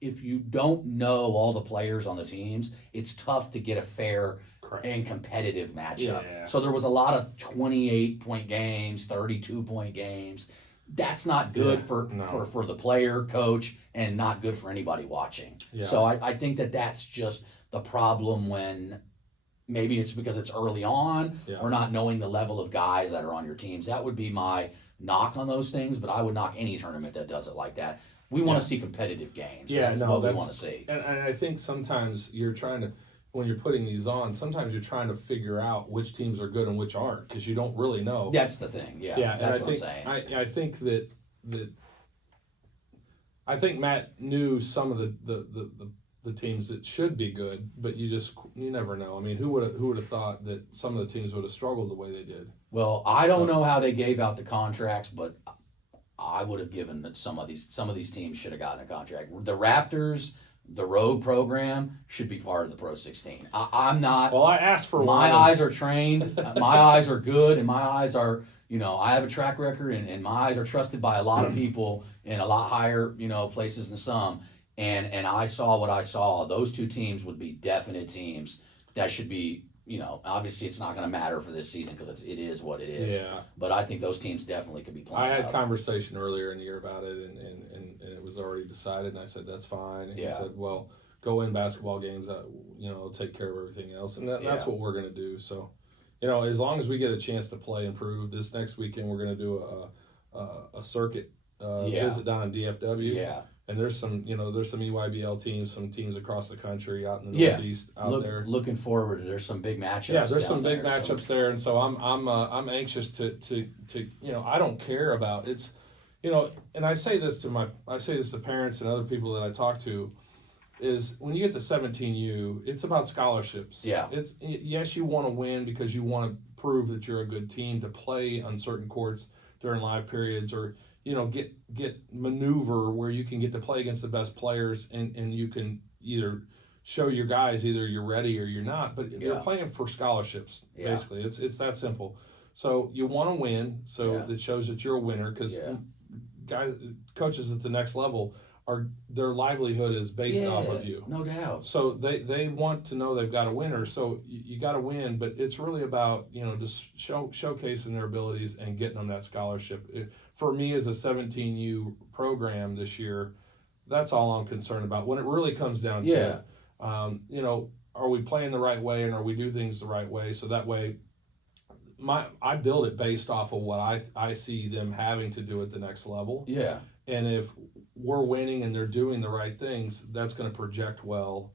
if you don't know all the players on the teams, it's tough to get a fair and competitive matchup. Yeah. So there was a lot of 28-point games, 32-point games. That's not good for the player, coach, and not good for anybody watching. Yeah. So I think that's just the problem when maybe it's because it's early on or not knowing the level of guys that are on your teams. That would be my knock on those things, but I would knock any tournament that does it like that. We want to see competitive games. That's what we want to see. And I think sometimes you're trying to, when you're putting these on, sometimes you're trying to figure out which teams are good and which aren't because you don't really know. That's the thing. Yeah. That's what I'm saying. I think that I think Matt knew some of the teams that should be good, but you never know. I mean, who would have thought that some of the teams would have struggled the way they did? Well, I don't know how they gave out the contracts, but I would have given that some of these teams should have gotten a contract. The Raptors the road program should be part of the Pro 16. I'm not. Well, I asked for my one. eyes are trained. My eyes are good, and my eyes are, I have a track record, and my eyes are trusted by a lot of people in a lot higher, places than some. And I saw what I saw. Those two teams would be definite teams that should be, obviously it's not going to matter for this season because it is what it is. Yeah. But I think those teams definitely could be playing. I had conversation earlier in the year about it, and it was already decided, and I said, that's fine. And he said, well, go win basketball games, take care of everything else. And that's what we're going to do. So, as long as we get a chance to play and prove, this next weekend we're going to do a circuit visit down in DFW. Yeah. And there's some EYBL teams, some teams across the country out in the Northeast there. Looking forward, there's some big matchups. Yeah, there's some big matchups there, and so I'm anxious to I don't care about it's, and I say this to parents and other people that I talk to, is when you get to 17U, it's about scholarships. Yeah. It's yes, you want to win because you want to prove that you're a good team to play on certain courts during live periods, or get maneuver where you can get to play against the best players, and you can either show your guys either you're ready or you're not, but they're playing for scholarships. Basically, it's that simple. So you want to win, so that shows that you're a winner, because coaches at the next level their livelihood is based off of you. No doubt. So they want to know they've got a winner. So you got to win, but it's really about just showcasing their abilities and getting them that scholarship. For me, as a 17U program this year, that's all I'm concerned about. When it really comes down to it, are we playing the right way, and are we do things the right way? So that way, I build it based off of what I see them having to do at the next level. Yeah. And if we're winning and they're doing the right things, that's going to project well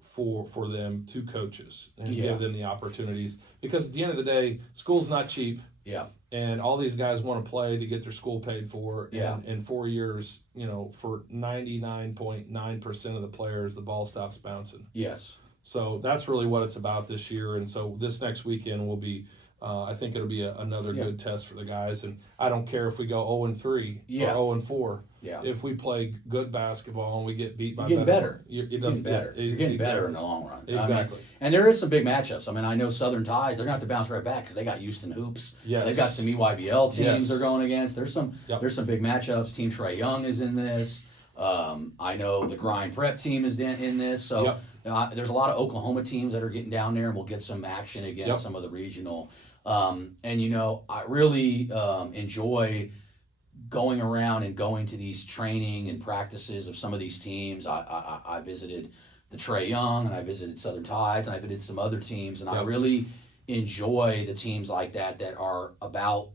for them to coaches and give them the opportunities. Because at the end of the day, school's not cheap. Yeah. And all these guys want to play to get their school paid for. Yeah. And in 4 years, for 99.9% of the players, the ball stops bouncing. Yes. So that's really what it's about this year. And so this next weekend will be, I think it'll be another good test for the guys. And I don't care if we go 0-3 or 0-4. Yeah. If we play good basketball and we get beat by you're getting better. You're getting better. You're getting better in the long run. Exactly. And there is some big matchups. I know Southern Tides, they're going to have to bounce right back because they got Houston Hoops. Yes. They've got some EYBL teams they're going against. There's some big matchups. Team Trae Young is in this. I know the Grind Prep team is in this. So there's a lot of Oklahoma teams that are getting down there, and we'll get some action against some of the regional. I really enjoy going around and going to these training and practices of some of these teams. I visited the Trae Young, and I visited Southern Tides, and I visited some other teams, and I really enjoy the teams like that are about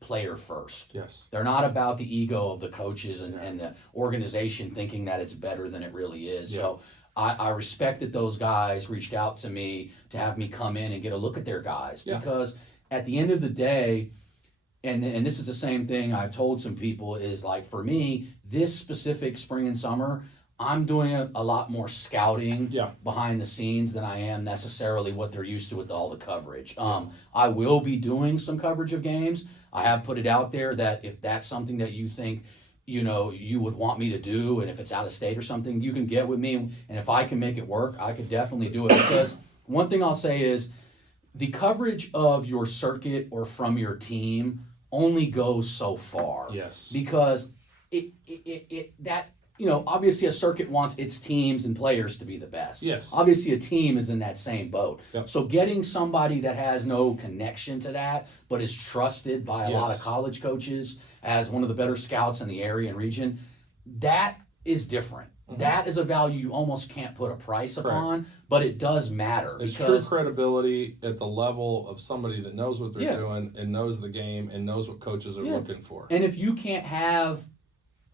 player first. Yes. They're not about the ego of the coaches and the organization thinking that it's better than it really is. So I respect that those guys reached out to me to have me come in and get a look at their guys, because at the end of the day, and this is the same thing I've told some people, is like, for me, this specific spring and summer, I'm doing a lot more scouting behind the scenes than I am necessarily what they're used to with all the coverage. I will be doing some coverage of games. I have put it out there that if that's something that you think you would want me to do, and if it's out of state or something, you can get with me, and if I can make it work, I could definitely do it. Because one thing I'll say is the coverage of your circuit or from your team only goes so far. Yes. Because obviously a circuit wants its teams and players to be the best. Yes. Obviously a team is in that same boat. Yep. So getting somebody that has no connection to that, but is trusted by a lot of college coaches as one of the better scouts in the area and region, that is different. Mm-hmm. That is a value you almost can't put a price upon, but it does matter. It's true credibility at the level of somebody that knows what they're doing and knows the game and knows what coaches are looking for. And if you can't have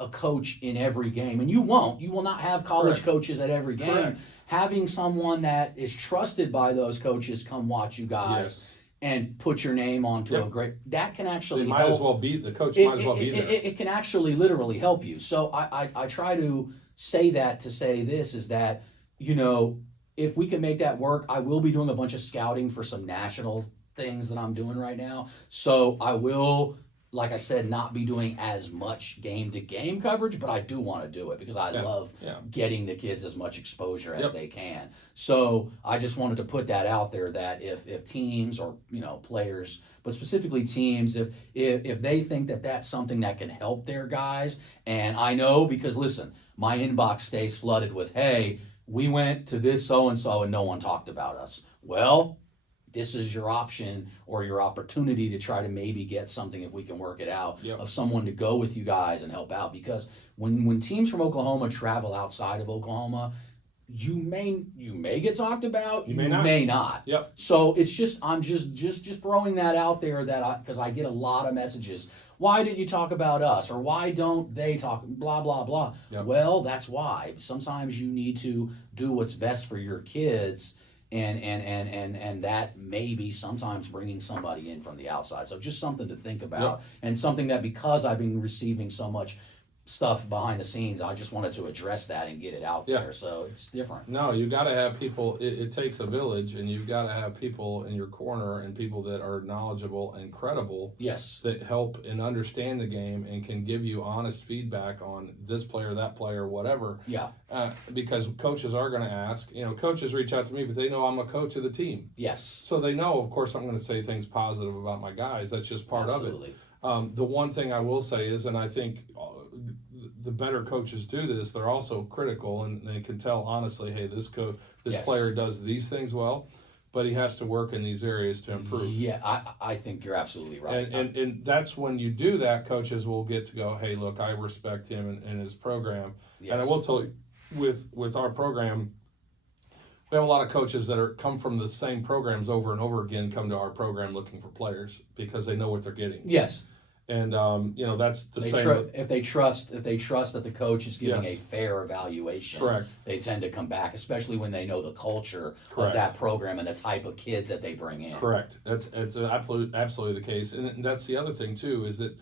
a coach in every game, and you will not have college coaches at every game, having someone that is trusted by those coaches come watch you guys and put your name onto a great, that can actually might help. as well be, the coach might as well be there. It can actually literally help you. So I try to say that to say this is that, if we can make that work, I will be doing a bunch of scouting for some national things that I'm doing right now. So I will like I said, not be doing as much game to game coverage, but I do want to do it because I love getting the kids as much exposure as they can. So I just wanted to put that out there that if teams or players, but specifically teams, if they think that that's something that can help their guys, and I know because listen, my inbox stays flooded with, hey, we went to this so and so and no one talked about us. Well, this is your option or your opportunity to try to maybe get something, if we can work it out, of someone to go with you guys and help out. Because when teams from Oklahoma travel outside of Oklahoma, you may get talked about, you may not. Yep. So it's just, I'm just throwing that out there, that because I get a lot of messages. Why didn't you talk about us? Or why don't they talk? Blah blah blah. Yep. Well, that's why. Sometimes you need to do what's best for your kids, and that may be sometimes bringing somebody in from the outside. So just something to think about, and something that, because I've been receiving so much stuff behind the scenes, I just wanted to address that and get it out there. So it's different. No, you got to have people. It takes a village, and you've got to have people in your corner and people that are knowledgeable and credible. Yes. That help and understand the game and can give you honest feedback on this player, that player, whatever. Yeah. Because coaches are going to ask. Coaches reach out to me, but they know I'm a coach of the team. Yes. So they know, of course, I'm going to say things positive about my guys. That's just part of it. The one thing I will say is, and I think the better coaches do this, they're also critical, and they can tell honestly, hey, this player does these things well, but he has to work in these areas to improve. Yeah, I think you're absolutely right. And that's when you do that, coaches will get to go, hey, look, I respect him and his program. Yes. And I will tell you, with our program, we have a lot of coaches that come from the same programs over and over again, come to our program looking for players because they know what they're getting. Yes. And that's the same. If they trust that the coach is giving a fair evaluation, correct, they tend to come back, especially when they know the culture of that program and the type of kids that they bring in. Correct. It's absolutely the case, and that's the other thing too, is that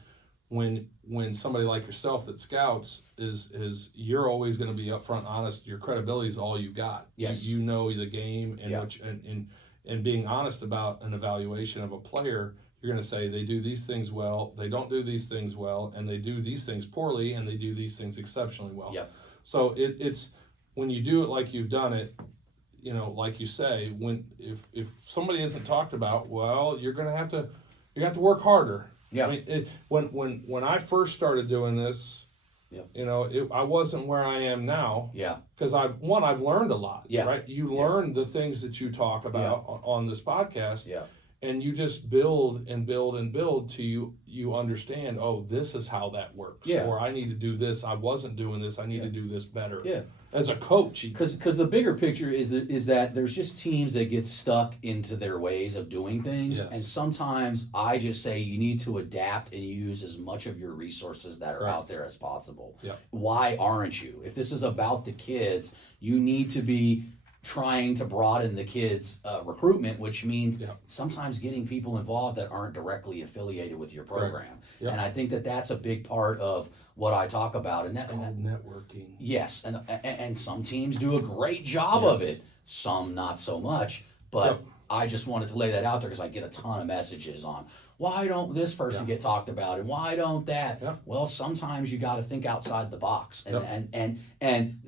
when somebody like yourself that scouts is you're always going to be upfront, honest. Your credibility is all you got. Yes. You know the game, and and being honest about an evaluation of a player. You're going to say they do these things well, they don't do these things well, and they do these things poorly, and they do these things exceptionally well. Yep. So it's when you do it like you've done it, like you say, if somebody isn't talked about, well, you're going to have to work harder. Yeah. I mean, when I first started doing this, I wasn't where I am now. Yeah. Because I've learned a lot. Yeah. Right. You learn the things that you talk about on this podcast. Yeah. And you just build and build and build till you understand, oh, this is how that works. Yeah. Or I need to do this. I wasn't doing this. I need to do this better. Yeah. As a coach. Because the bigger picture is that there's just teams that get stuck into their ways of doing things. Yes. And sometimes I just say you need to adapt and use as much of your resources that are out there as possible. Yep. Why aren't you? If this is about the kids, you need to be trying to broaden the kids' recruitment, which means sometimes getting people involved that aren't directly affiliated with your program. Yep. And I think that's a big part of what I talk about. And it's called networking. Yes, and some teams do a great job of it, some not so much. But I just wanted to lay that out there because I get a ton of messages on, why don't this person get talked about, and why don't that? Yep. Well, sometimes you got to think outside the box, and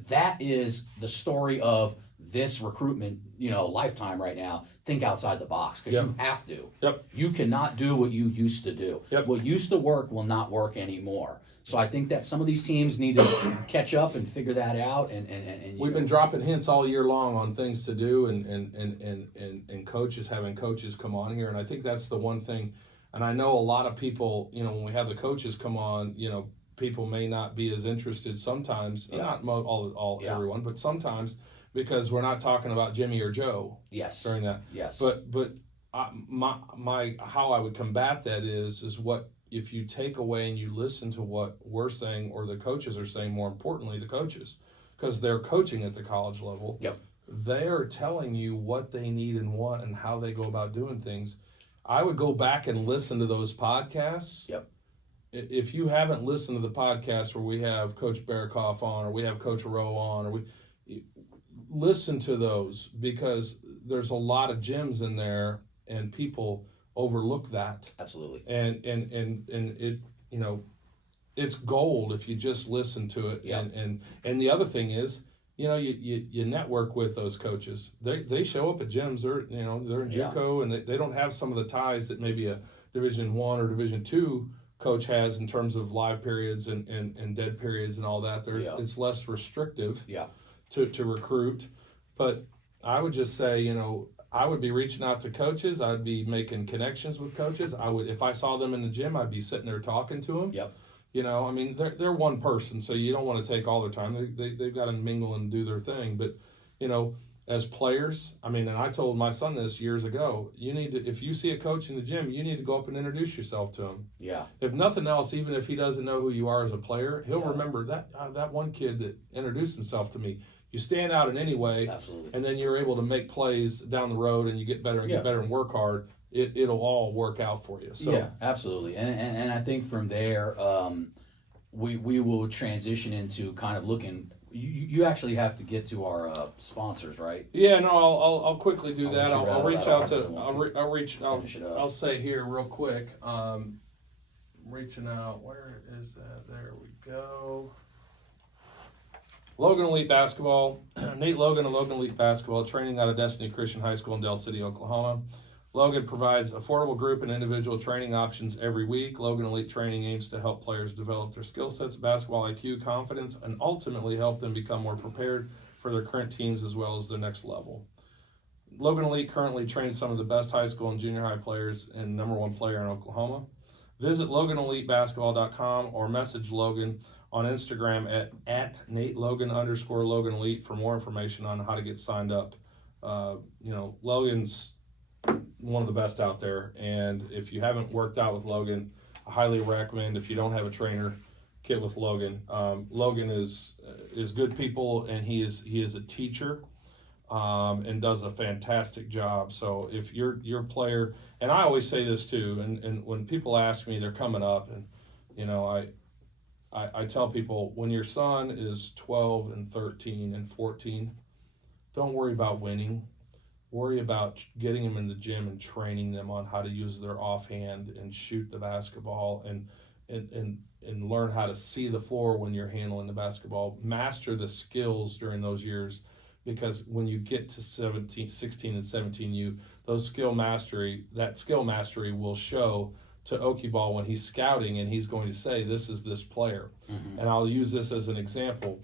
that is the story of this recruitment, lifetime right now. Think outside the box, because you have to. Yep. You cannot do what you used to do. Yep. What used to work will not work anymore. So I think that some of these teams need to catch up and figure that out. And we've been dropping hints all year long on things to do, and coaches, having coaches come on here, and I think that's the one thing. And I know a lot of people, when we have the coaches come on, people may not be as interested sometimes. Not everyone, but sometimes. Because we're not talking about Jimmy or Joe. Yes. During that. Yes. But my how I would combat that is what if you take away and you listen to what we're saying or the coaches are saying. More importantly, the coaches, because they're coaching at the college level. Yep. They are telling you what they need and want and how they go about doing things. I would go back and listen to those podcasts. Yep. If you haven't listened to the podcast where we have Coach Barakoff on or we have Coach Rowe on or listen to those, because there's a lot of gems in there, and people overlook that. Absolutely. And it, you know, it's gold if you just listen to it. Yep. And the other thing is, you know, you network with those coaches. They show up at gyms. They're in Yeah. JUCO, and they don't have some of the ties that maybe a Division I or Division II coach has in terms of live periods and dead periods and all that. Yeah. It's less restrictive Yeah. to recruit. But I would just say, you know, I would be reaching out to coaches. I'd be making connections with coaches. I would, if I saw them in the gym, I'd be sitting there talking to them. Yep. You know, I mean, they're one person, so you don't want to take all their time. They've got to mingle and do their thing. But, you know, as players, I mean, and I told my son this years ago, you need to, if you see a coach in the gym, you need to go up and introduce yourself to him. Yeah. If nothing else, even if he doesn't know who you are as a player, he'll Yeah. remember that one kid that introduced himself to me. You stand out in any way, Absolutely. and then you're able to make plays down the road, and you get better and Yeah. get better and work hard. It'll all work out for you. So, yeah, absolutely. And I think from there, we will transition into kind of looking. You actually have to get to our sponsors, right? Yeah, no, I'll quickly do I'll that. let you I'll rattle reach that out off to and then we'll finish it up. I'll say here real quick. Reaching out. Where is that? There we go. Logan Elite Basketball. Nate Logan and Logan Elite Basketball, training out of Destiny Christian High School in Del City, Oklahoma. Logan provides affordable group and individual training options every week. Logan Elite Training aims to help players develop their skill sets, basketball IQ, confidence, and ultimately help them become more prepared for their current teams as well as their next level. Logan Elite currently trains some of the best high school and junior high players and number one player in Oklahoma. Visit LoganEliteBasketball.com or message Logan on Instagram at NateLogan_Logan Elite for more information on how to get signed up. Logan's one of the best out there, and if you haven't worked out with Logan, I highly recommend, if you don't have a trainer, get with Logan. Logan is good people, and he is a teacher, and does a fantastic job. So if you're a player, and I always say this too, and when people ask me, they're coming up, and you know, I tell people, when your son is 12 and 13 and 14, don't worry about winning. Worry about getting them in the gym and training them on how to use their offhand and shoot the basketball and learn how to see the floor when you're handling the basketball. Master the skills during those years, because when you get to 16 and 17, that skill mastery will show to Okie Ball when he's scouting, and he's going to say, this is this player. Mm-hmm. And I'll use this as an example.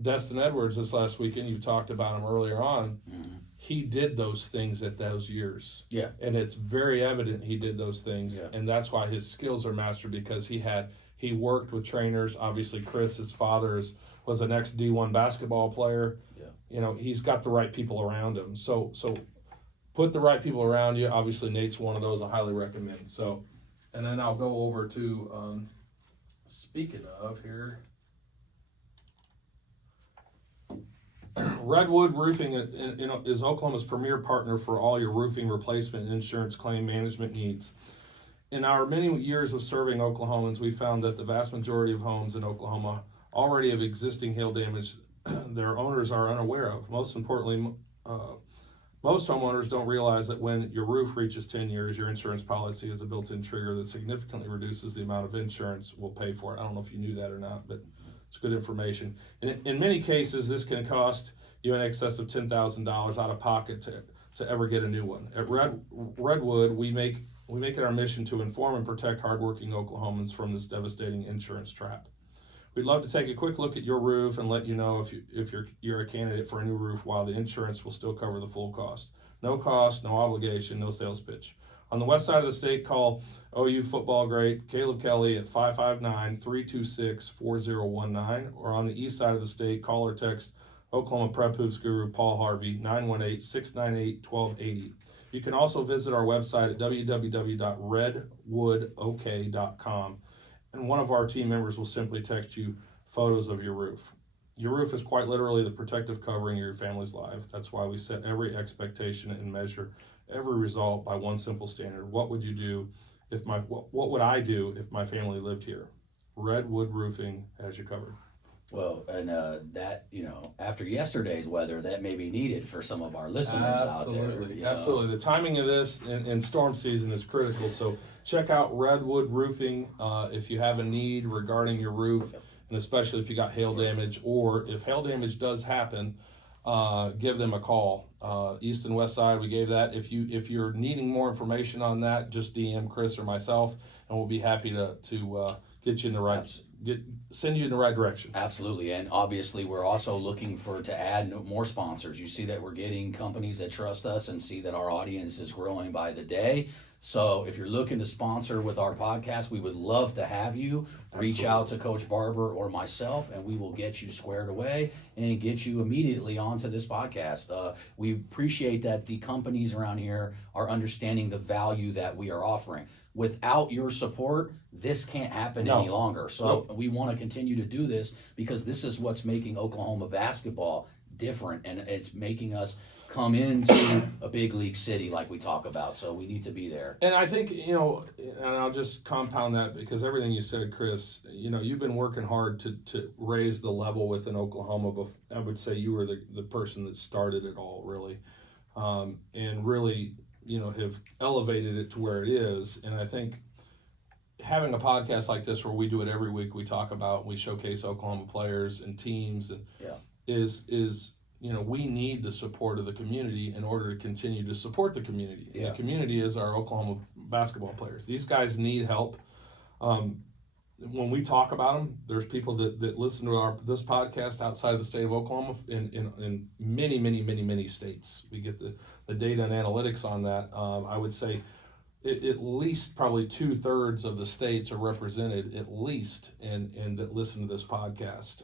Destin Edwards this last weekend, you talked about him earlier on. Mm-hmm. He did those things at those years. Yeah. And it's very evident he did those things. Yeah. And that's why his skills are mastered, because he worked with trainers. Obviously, Chris, his father, was an ex-D1 basketball player. Yeah. You know, he's got the right people around him. So put the right people around you. Obviously, Nate's one of those I highly recommend. So, and then I'll go over to, speaking of here, Redwood Roofing is Oklahoma's premier partner for all your roofing replacement and insurance claim management needs. In our many years of serving Oklahomans, we found that the vast majority of homes in Oklahoma already have existing hail damage their owners are unaware of. Most importantly, most homeowners don't realize that when your roof reaches 10 years, your insurance policy is a built-in trigger that significantly reduces the amount of insurance we'll pay for it. I don't know if you knew that or not, but it's good information. And in many cases, this can cost you in excess of $10,000 out of pocket to ever get a new one. At Redwood, we make it our mission to inform and protect hardworking Oklahomans from this devastating insurance trap. We'd love to take a quick look at your roof and let you know if you're a candidate for a new roof, while the insurance will still cover the full cost. No cost, no obligation, no sales pitch. On the west side of the state, call OU football great Caleb Kelly at 559-326-4019, or on the east side of the state, call or text Oklahoma Prep Hoops guru Paul Harvey, 918-698-1280. You can also visit our website at www.redwoodok.com, and one of our team members will simply text you photos of your roof. Your roof is quite literally the protective covering of your family's life. That's why we set every expectation and measure every result by one simple standard. What would I do if my family lived here? Redwood Roofing has you covered. Well, and that, after yesterday's weather, that may be needed for some of our listeners out there. Absolutely. The timing of this and storm season is critical. So check out Redwood Roofing if you have a need regarding your roof, and especially if you got hail damage, or if hail damage does happen, give them a call. East and West Side, we gave that. If you're needing more information on that, just DM Chris or myself, and we'll be happy to get you in the right send you in the right direction. Absolutely, and obviously we're also looking to add more sponsors. You see that we're getting companies that trust us and see that our audience is growing by the day. So if you're looking to sponsor with our podcast, we would love to have you. Reach out to Coach Barber or myself, and we will get you squared away and get you immediately onto this podcast. We appreciate that the companies around here are understanding the value that we are offering. Without your support, this can't happen any longer. So we want to continue to do this because this is what's making Oklahoma basketball different, and it's making us come into a big league city like we talk about. So we need to be there. And I think, and I'll just compound that because everything you said, Chris, you've been working hard to raise the level within Oklahoma. But I would say you were the person that started it all, really, and really, have elevated it to where it is. And I think having a podcast like this where we do it every week, we talk about, we showcase Oklahoma players and teams, and is we need the support of the community in order to continue to support the community. Yeah. The community is our Oklahoma basketball players. These guys need help. When we talk about them, there's people that listen to this podcast outside of the state of Oklahoma in many, many, many, many states. We get the data and analytics on that. I would say at least probably 2/3 of the states are represented at least and that listen to this podcast.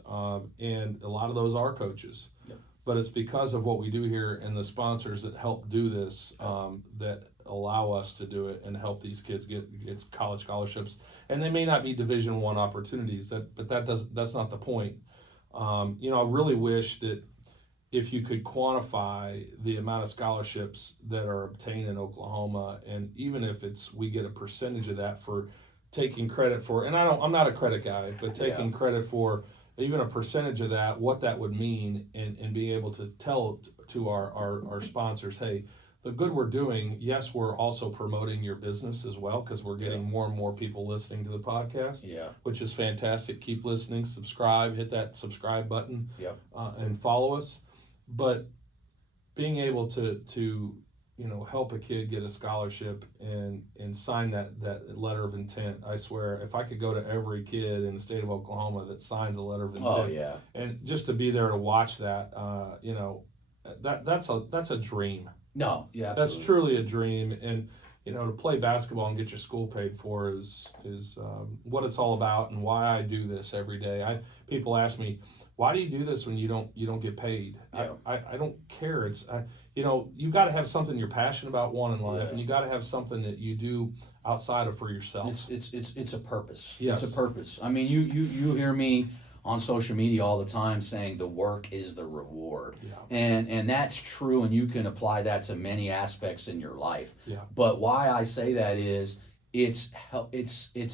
And a lot of those are coaches. Yep. But it's because of what we do here and the sponsors that help do this that allow us to do it and help these kids get college scholarships. And they may not be Division I opportunities, but that's not the point. I really wish that if you could quantify the amount of scholarships that are obtained in Oklahoma, and even if we get a percentage of that for taking credit for, and I'm not a credit guy, but taking credit for even a percentage of that, what that would mean, and be able to tell to our sponsors, hey, the good we're doing, yes, we're also promoting your business as well, because we're getting more and more people listening to the podcast, which is fantastic. Keep listening, subscribe, hit that subscribe button, and follow us. But being able to help a kid get a scholarship and sign that letter of intent, I swear, if I could go to every kid in the state of Oklahoma that signs a letter of intent, and just to be there to watch that, that's a dream. No, yeah, absolutely. That's truly a dream, and to play basketball and get your school paid for is what it's all about, and why I do this every day. People ask me, why do you do this when you don't get paid? Yeah. I don't care. It's you got to have something you're passionate about, in life, and you got to have something that you do outside of for yourself. It's a purpose. Yes. It's a purpose. I mean, you hear me on social media all the time saying the work is the reward. Yeah. And that's true, and you can apply that to many aspects in your life. Yeah. But why I say that is it's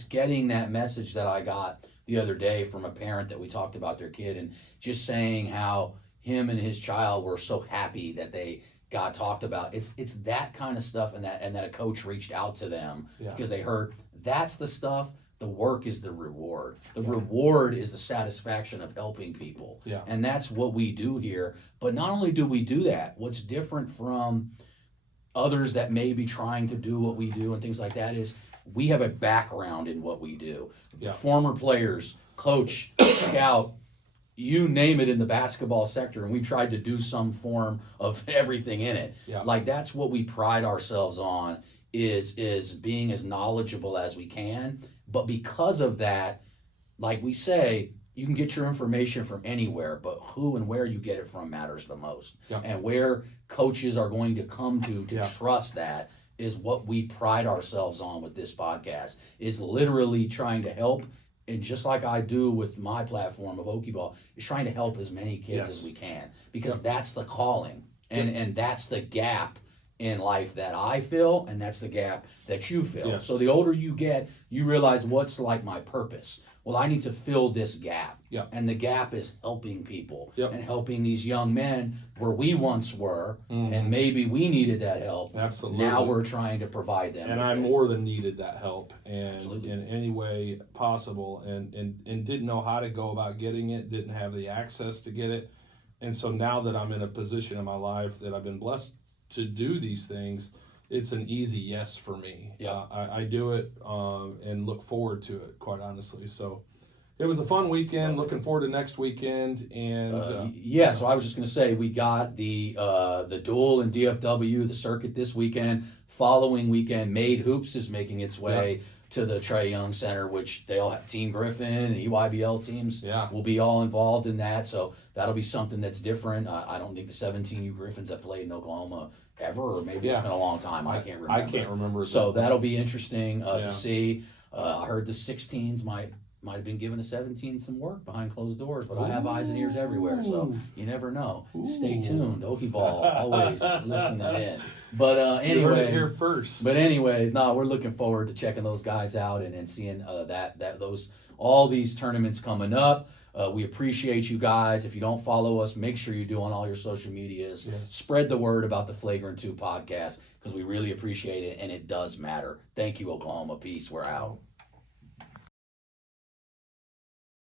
getting that message that I got the other day from a parent that we talked about their kid, and just saying how him and his child were so happy that they got talked about. It's that kind of stuff, and that a coach reached out to them because they heard that's the stuff. The work is the reward. The reward is the satisfaction of helping people. Yeah. And that's what we do here. But not only do we do that, what's different from others that may be trying to do what we do and things like that is we have a background in what we do. Yeah. Former players, coach, scout, you name it in the basketball sector, and we tried to do some form of everything in it. Yeah. Like that's what we pride ourselves on is being as knowledgeable as we can. But because of that, like we say, you can get your information from anywhere, but who and where you get it from matters the most. Yeah. And where coaches are going to come to trust that is what we pride ourselves on with this podcast, is literally trying to help. And just like I do with my platform of Okie Ball, is trying to help as many kids as we can, because that's the calling. And that's the gap in life that I feel, and that's the gap that you feel. Yes. So the older you get, you realize what's like my purpose. well, I need to fill this gap. Yep. And the gap is helping people Yep. and helping these young men where we once were, Mhm. and maybe we needed that help. Absolutely. Now we're trying to provide them. And with I it. more than needed that help, and Absolutely. in any way possible, and didn't know how to go about getting it, didn't have the access to get it. And so now that I'm in a position in my life that I've been blessed to do these things, it's an easy yes for me. Yeah. I do it and look forward to it, quite honestly. So it was a fun weekend. Looking forward to next weekend. And yeah, so I was just going to say we got the duel in DFW, the circuit this weekend. Following weekend, Made Hoops is making its way to the Trae Young Center, which they'll have Team Griffin and EYBL teams will be all involved in that. So that'll be something that's different. I don't think the 17U Griffins have played in Oklahoma ever, or maybe it's been a long time. I can't remember. I can't remember. So that'll be interesting to see. I heard the 16s might have been giving the 17 some work behind closed doors, but I have eyes and ears everywhere, so you never know. Stay tuned. Okie Ball, always listening in. But anyways, you heard it here first. But anyways, we're looking forward to checking those guys out and seeing all these tournaments coming up. We appreciate you guys. If you don't follow us, make sure you do on all your social medias. Yes. Spread the word about the Flagrant 2 podcast because we really appreciate it, and it does matter. Thank you, Oklahoma. Peace. We're out.